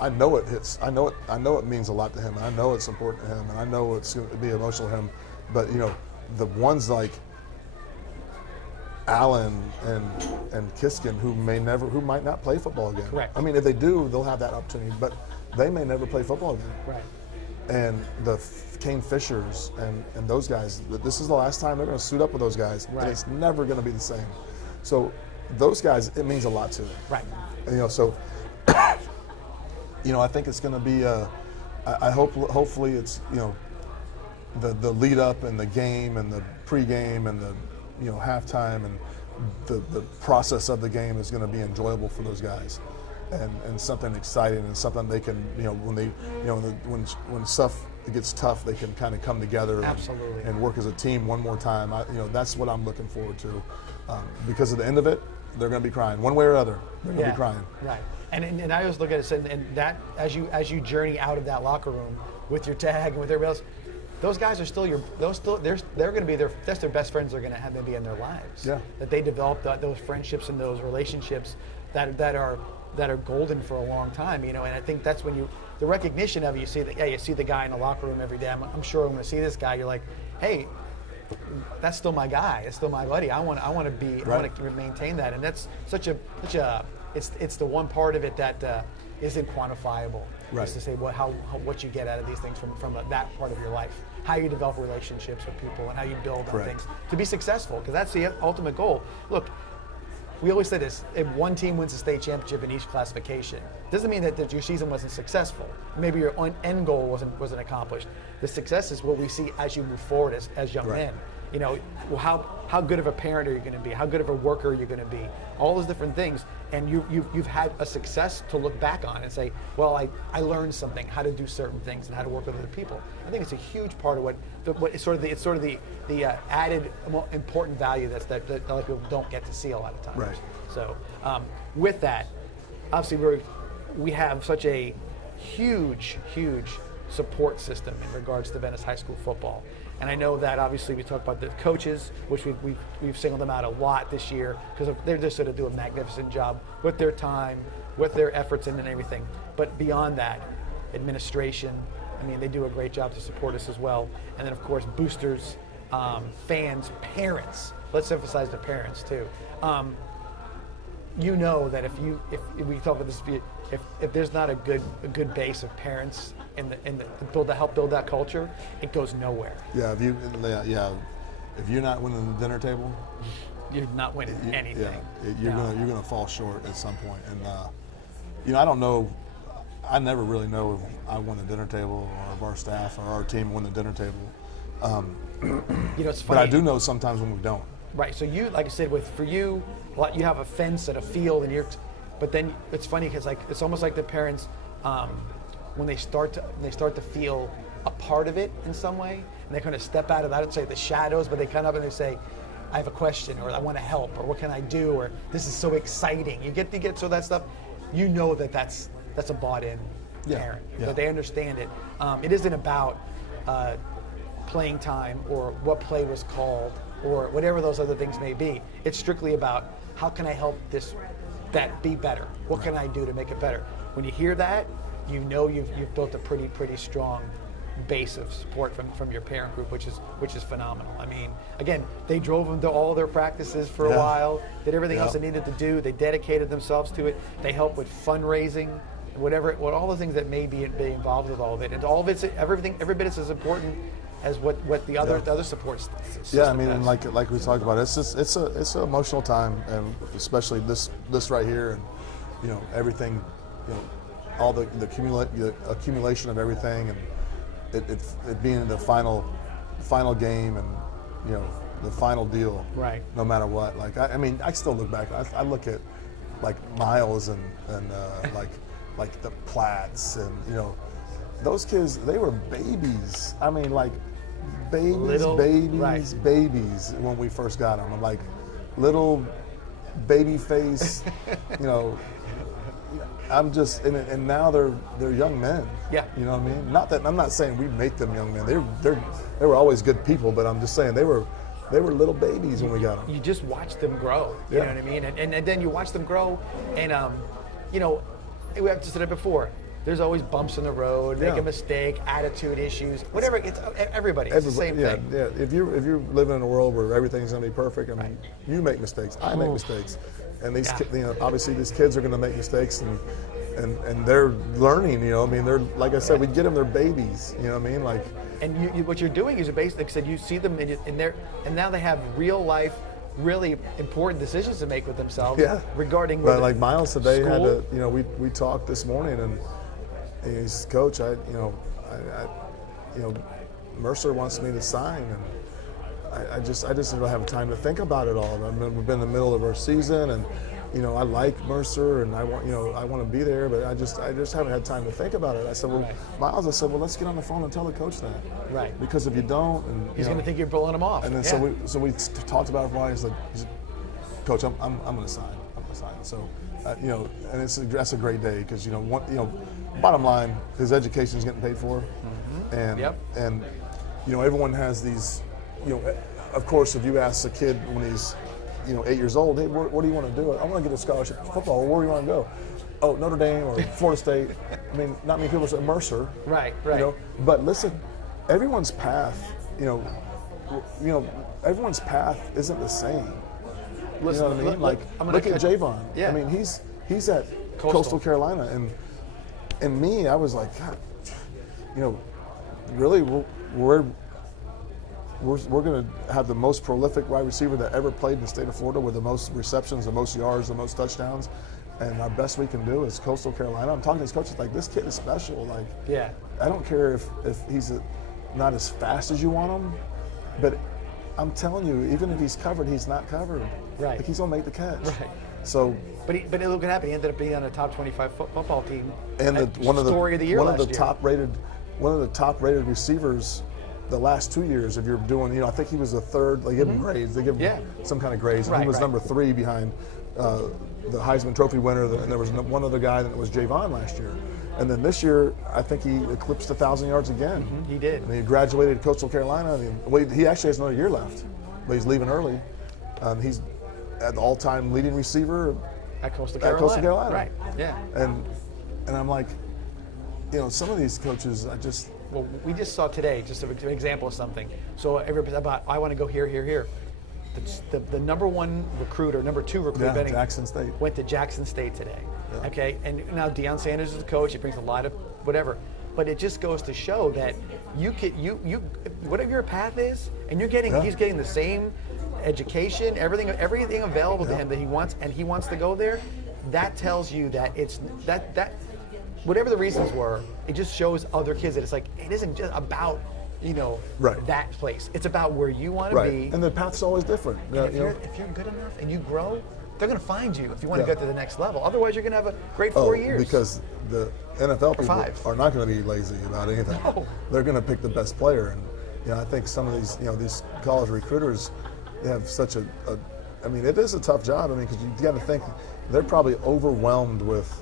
I know it hits. I know it means a lot to him. And I know it's important to him, and I know it's going to be emotional to him. But you know, the ones like Allen and Kiskin who might not play football again. Correct. I mean, if they do, they'll have that opportunity, but they may never play football again. Right. And the Kane Fishers and those guys, this is the last time they're going to suit up with those guys, and it's never going to be the same. So those guys, it means a lot to them. Right. And, you know, so you know, I think it's going to be. Hopefully, it's, you know, the lead up and the game and the pregame and the, you know, halftime the process of the game is going to be enjoyable for those guys, and something exciting and something they can, when stuff gets tough, they can kind of come together and work as a team one more time. That's what I'm looking forward to, because at the end of it, they're going to be crying one way or other. They're going to be crying. Right. And I always look at it and that as you journey out of that locker room with your tag and with everybody else, those guys are still they're going to be that's their best friends they're going to have maybe in their lives. Yeah. That they developed those friendships and those relationships that are golden for a long time. And I think that's when the recognition of it, you see the guy in the locker room every day. I'm sure I'm going to see this guy. You're like, hey, that's still my guy. It's still my buddy. I want to maintain that, and that's such a it's the one part of it that isn't quantifiable. Right. Just to say what you get out of these things from that part of your life, how you develop relationships with people, and how you build on things to be successful. Because that's the ultimate goal. Look, we always say this: if one team wins a state championship in each classification, doesn't mean that your season wasn't successful. Maybe your end goal wasn't accomplished. The success is what we see as you move forward as young men. How good of a parent are you going to be? How good of a worker are you going to be? All those different things, and you've had a success to look back on and say, well, I learned something, how to do certain things and how to work with other people. I think it's a huge part of what it's sort of the added important value that a lot of people don't get to see a lot of times. Right. So with that, obviously we have such a huge support system in regards to Venice high school football. And I know that obviously we talk about the coaches, which we've singled them out a lot this year because they're just sort of doing a magnificent job with their time, with their efforts and everything. But beyond that, administration, they do a great job to support us as well. And then of course boosters, fans, parents. Let's emphasize the parents too. That if we talk about this, if there's not a good base of parents to help build that culture, it goes nowhere. Yeah, if you're not winning the dinner table, you're not winning anything. You're gonna fall short at some point. And I don't know. I never really know if I won the dinner table or if our staff or our team won the dinner table. It's funny. But I do know sometimes when we don't. Right. So you, like I said, for you have a fence and a field, but then it's funny because it's almost like the parents, when they start to feel a part of it in some way, and they kind of step out of, I don't say the shadows, but they come up and they say, I have a question, or I want to help, or what can I do, or this is so exciting. You get so that stuff, that's a bought-in parent. Yeah. That they understand it. It isn't about playing time or what play was called or whatever those other things may be. It's strictly about how can I help that be better? What can I do to make it better? When you hear that, you've built a pretty strong base of support from your parent group, which is phenomenal. Again, they drove them to all their practices for a while, did everything else they needed to do. They dedicated themselves to it. They helped with fundraising, all the things that may be involved with all of it. And all of it's every bit is as important as what the other support system and like we talked about, it's an emotional time, and especially this right here, and everything, all the accumulation of everything, and it being the final game, and the final deal, right? No matter what, I still look back. I look at Miles and like the Platts, and those kids, they were babies. Babies when we first got them. Like little baby face, I'm just, and now they're young men. Yeah. You know what I mean? Not that I'm not saying we make them young men. They were always good people, but I'm just saying they were little babies when we got them. You just watch them grow. You know what I mean? And then you watch them grow, and we have said it before. There's always bumps in the road, make a mistake, attitude issues, whatever. It's everybody. It's the same thing. Yeah. If you're living in a world where everything's going to be perfect, you make mistakes. I make mistakes, and these obviously these kids are going to make mistakes, and they're learning. They're, like I said, we get them, they're babies. You know what I mean? And what you're doing is basically, like I said, you see them and now they have real life, really important decisions to make with themselves regarding. But like Miles today school. had to, we talked this morning, and he's, Coach, Mercer wants me to sign, and I just don't have time to think about it all. We've been in the middle of our season, and I like Mercer, and I want to be there, but I just haven't had time to think about it. I said, well, Miles, let's get on the phone and tell the coach that. Right. Because if you don't, and he's going to think you're pulling him off. And then so we talked about it for a while. He said, Coach, I'm going to sign. I'm going to sign. So, and that's a great day because bottom line, his education is getting paid for, and everyone has these, of course, if you ask a kid when he's 8 years old, hey, what do you want to do? I want to get a scholarship for football. Well, where do you want to go? Oh, Notre Dame or Florida State. I mean, not many people say Mercer. Right. But listen, everyone's path, everyone's path isn't the same. Listen, you know what I mean? Look at Javon. Yeah. I mean, he's at Coastal Carolina, and me, I was like, God, really, we're going to have the most prolific wide receiver that ever played in the state of Florida with the most receptions, the most yards, the most touchdowns, and our best we can do is Coastal Carolina. I'm talking to his coaches like, this kid is special. Like, I don't care if he's not as fast as you want him, but I'm telling you, even if he's covered, he's not covered. Right. Like, he's going to make the catch. Right. So, but look what happened. He ended up being on a top 25 football team. And one of the top rated receivers the last 2 years. If you're doing, I think he was the third. They give him grades. They give him some kind of grades. And he was number 3 behind the Heisman Trophy winner. And there was one other guy that was Javon last year. And then this year, I think he eclipsed 1,000 yards again. He did. And he graduated at Coastal Carolina. He actually has another year left, but he's leaving early. He's at the all-time leading receiver at Coastal Carolina. Right. Yeah. And I'm like, some of these coaches, Well, we just saw today, just an example of something. So everybody's about, I want to go here. The number 1 recruit or number 2 recruit Jackson State. Went to Jackson State today. Yeah. Okay, and now Deion Sanders is the coach. He brings a lot of whatever, but it just goes to show that you whatever your path is, and he's getting the same education, everything available to him that he wants, and he wants to go there. That tells you that it's that whatever the reasons were, it just shows other kids that it's like it isn't just about that place. It's about where you want to be. And the path's always different. If you're good enough and you grow, they're going to find you if you want to get to the next level. Otherwise, you're going to have a great 4 years. Because the NFL people are not going to be lazy about anything. No. They're going to pick the best player. And I think some of these these college recruiters, they have such it is a tough job. I mean, because you got to think they're probably overwhelmed with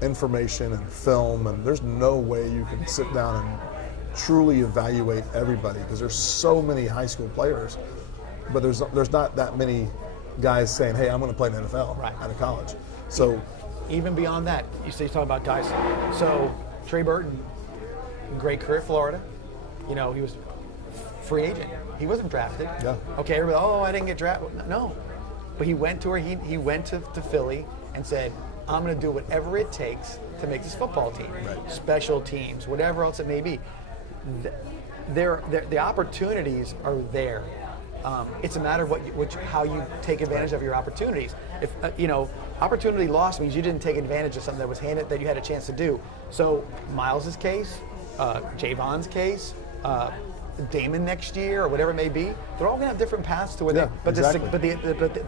information and film, and there's no way you can sit down and truly evaluate everybody because there's so many high school players, but there's not that many guys saying, hey, I'm going to play in the NFL out of college. So even beyond that, you talking about guys. So Trey Burton, great career at Florida. He was free agent. He wasn't drafted. Yeah. Okay, everybody, I didn't get drafted. No. But he went to he went to Philly and said, I'm going to do whatever it takes to make this football team. Right. Special teams, whatever else it may be. The opportunities are there. It's a matter of how you take advantage of your opportunities. If opportunity lost means you didn't take advantage of something that was handed that you had a chance to do. So Miles's case, Javon's case, Damon next year or whatever it may be, they're all going to have different paths to where but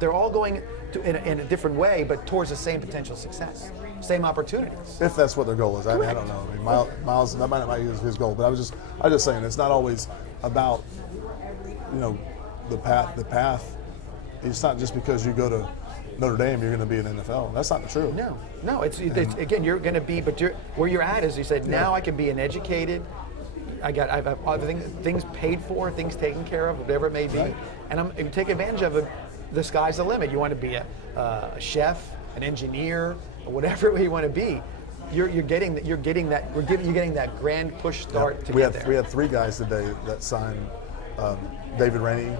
they're all going in a different way, but towards the same potential success, same opportunities. If that's what their goal is, I don't know. I mean, Miles, that might not be his goal, but I was just saying it's not always about the path. The path. It's not just because you go to Notre Dame you're going to be in the NFL. That's not true. No. It's again you're going to be, but where you're at is you said now I can be an educated. I have other things paid for, things taken care of, whatever it may be, and you take advantage of it. The sky's the limit. You want to be a chef, an engineer, or whatever you want to be. You're getting that grand push start to get there. We had 3 guys today that signed. David Rainey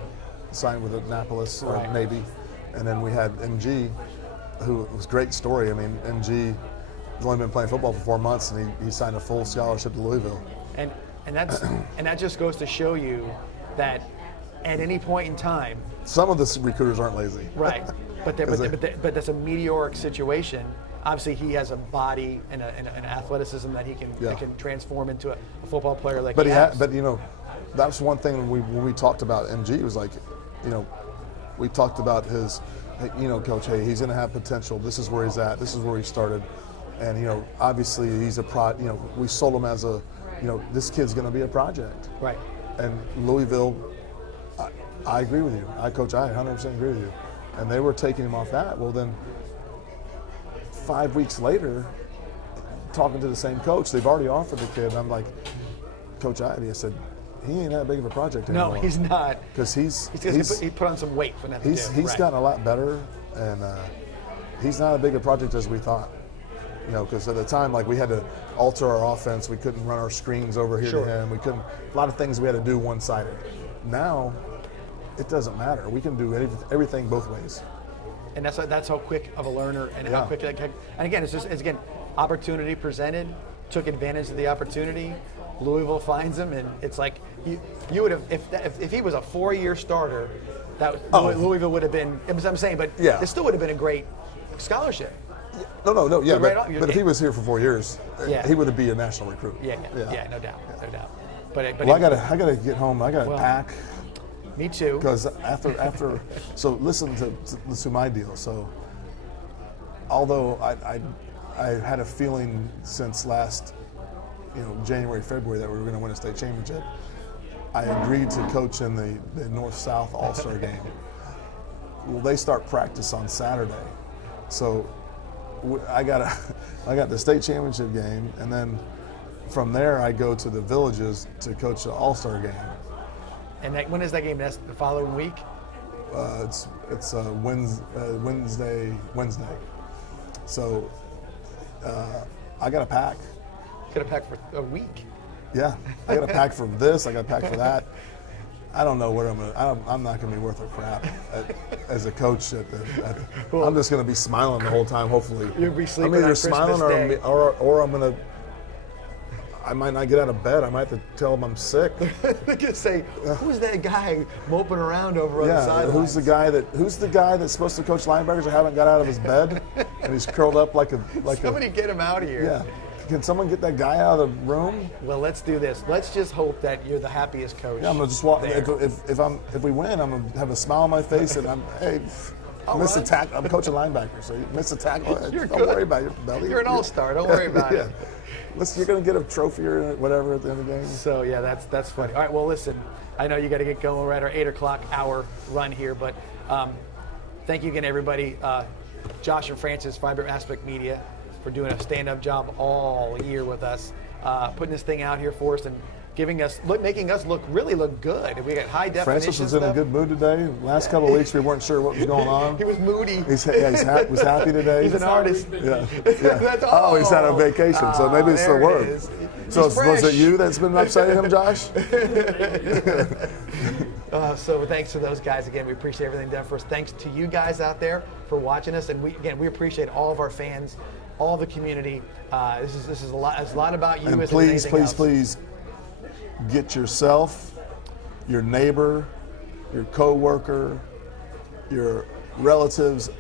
signed with Annapolis Navy, and then we had MG, who was a great story. I mean, MG has only been playing football for 4 months, and he signed a full scholarship to Louisville. And that just goes to show you that at any point in time, some of the recruiters aren't lazy. Right, but that's a meteoric situation. Obviously, he has a body and an athleticism that he can transform into a football player like. But he has. But that's one thing when we talked about MG was like, we talked about his, Coach, hey, he's going to have potential. This is where he's at. This is where he started. And, obviously he's we sold him as a, this kid's going to be a project. Right. And Louisville, I agree with you. Coach, I 100% agree with you. And they were taking him off that. Well, then 5 weeks later, talking to the same coach, they've already offered the kid. And I'm like, Coach Ivey, I said, he ain't that big of a project anymore. No, he's not. Because he put on some weight for nothing. He's gotten a lot better, and he's not as big a project as we thought. Because at the time, like, we had to alter our offense. We couldn't run our screens over here to him. We couldn't. A lot of things we had to do one-sided. Now, it doesn't matter. We can do everything both ways. And that's how quick of a learner and how quick. And again, it's opportunity presented. Took advantage of the opportunity. Louisville finds him, and it's like you would have if he was a 4-year starter, Louisville would have been. I'm saying, but it still would have been a great scholarship. No, yeah, but if he was here for 4 years, he would be a national recruit. Yeah, no doubt. But I gotta get home. I gotta pack. Me too. Because after, so listen to my deal. So, although I had a feeling since last, January, February that we were going to win a state championship, I agreed to coach in the North-South All-Star game. Well, they start practice on Saturday, so I got the state championship game, and then from there I go to the Villages to coach the All-Star game. And when is that game? That's the following week? It's Wednesday. So I got to pack. Got to pack for a week. Yeah, I got to pack for this. I got to pack for that. I don't know what I'm not going to be worth a crap as a coach. I'm just going to be smiling the whole time. Hopefully, you'll be sleeping I'm either on Christmas smiling Day. or I'm going to. I might not get out of bed. I might have to tell them I'm sick. They could say, "Who's that guy moping around over on the sidelines?" Who's the guy that's supposed to coach linebackers that haven't got out of his bed and he's curled up like a Somebody get him out of here. Yeah. Can someone get that guy out of the room? Well, let's do this. Let's just hope that you're the happiest coach. Yeah, I'm gonna just walk. If we win, I'm gonna have a smile on my face, and miss a tackle. I'm coaching linebacker, so you miss a tackle. Don't worry about your belly. You're an all-star. Don't worry about it. You're gonna get a trophy or whatever at the end of the game. So yeah, that's funny. All right, well listen, I know you got to get going. We're at our 8 o'clock hour run here, but thank you again, everybody. Josh and Francis, Fiber Aspect Media, for doing a stand-up job all year with us, putting this thing out here for us and making us really look good. We got high definition Francis was in a good mood today. Last couple of weeks, we weren't sure what was going on. He was moody. Was happy today. He's an artist. Yeah. That's he's had a vacation, so maybe it's the word. So was it you that's been upsetting him, Josh? So thanks to those guys again. We appreciate everything done for us. Thanks to you guys out there for watching us, and we appreciate all of our fans, all the community. This is a lot about you. And please get yourself, your neighbor, your coworker, your relatives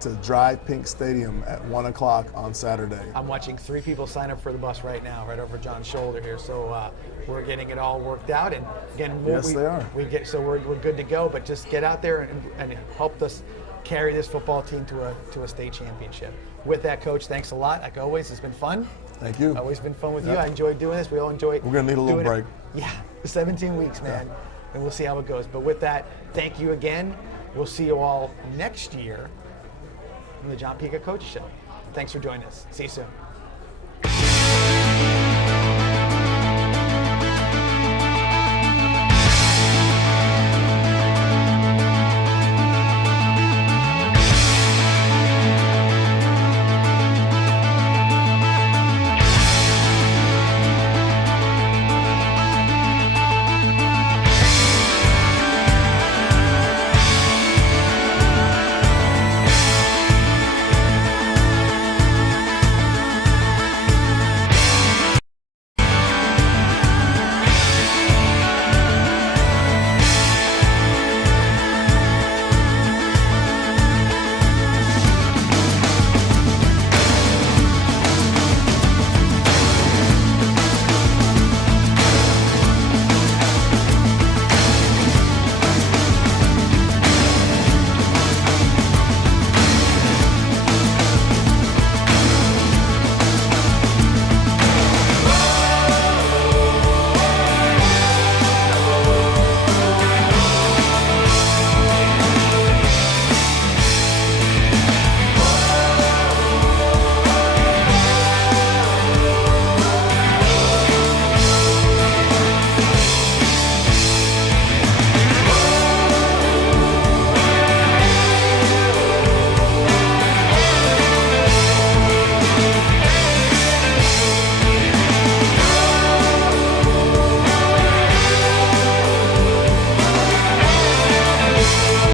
to Drive Pink Stadium at 1 o'clock on Saturday. I'm watching 3 people sign up for the bus right now, right over John's shoulder here. So we're getting it all worked out, and again, they are. We're good to go. But just get out there and help us carry this football team to a state championship. With that, Coach, thanks a lot. Like always, it's been fun. Thank you. Always been fun with you. I enjoyed doing this. We all enjoy it. We're going to need a little break. Yeah, 17 weeks, man. And we'll see how it goes. But with that, thank you again. We'll see you all next year on the John Peacock Coach Show. Thanks for joining us. See you soon.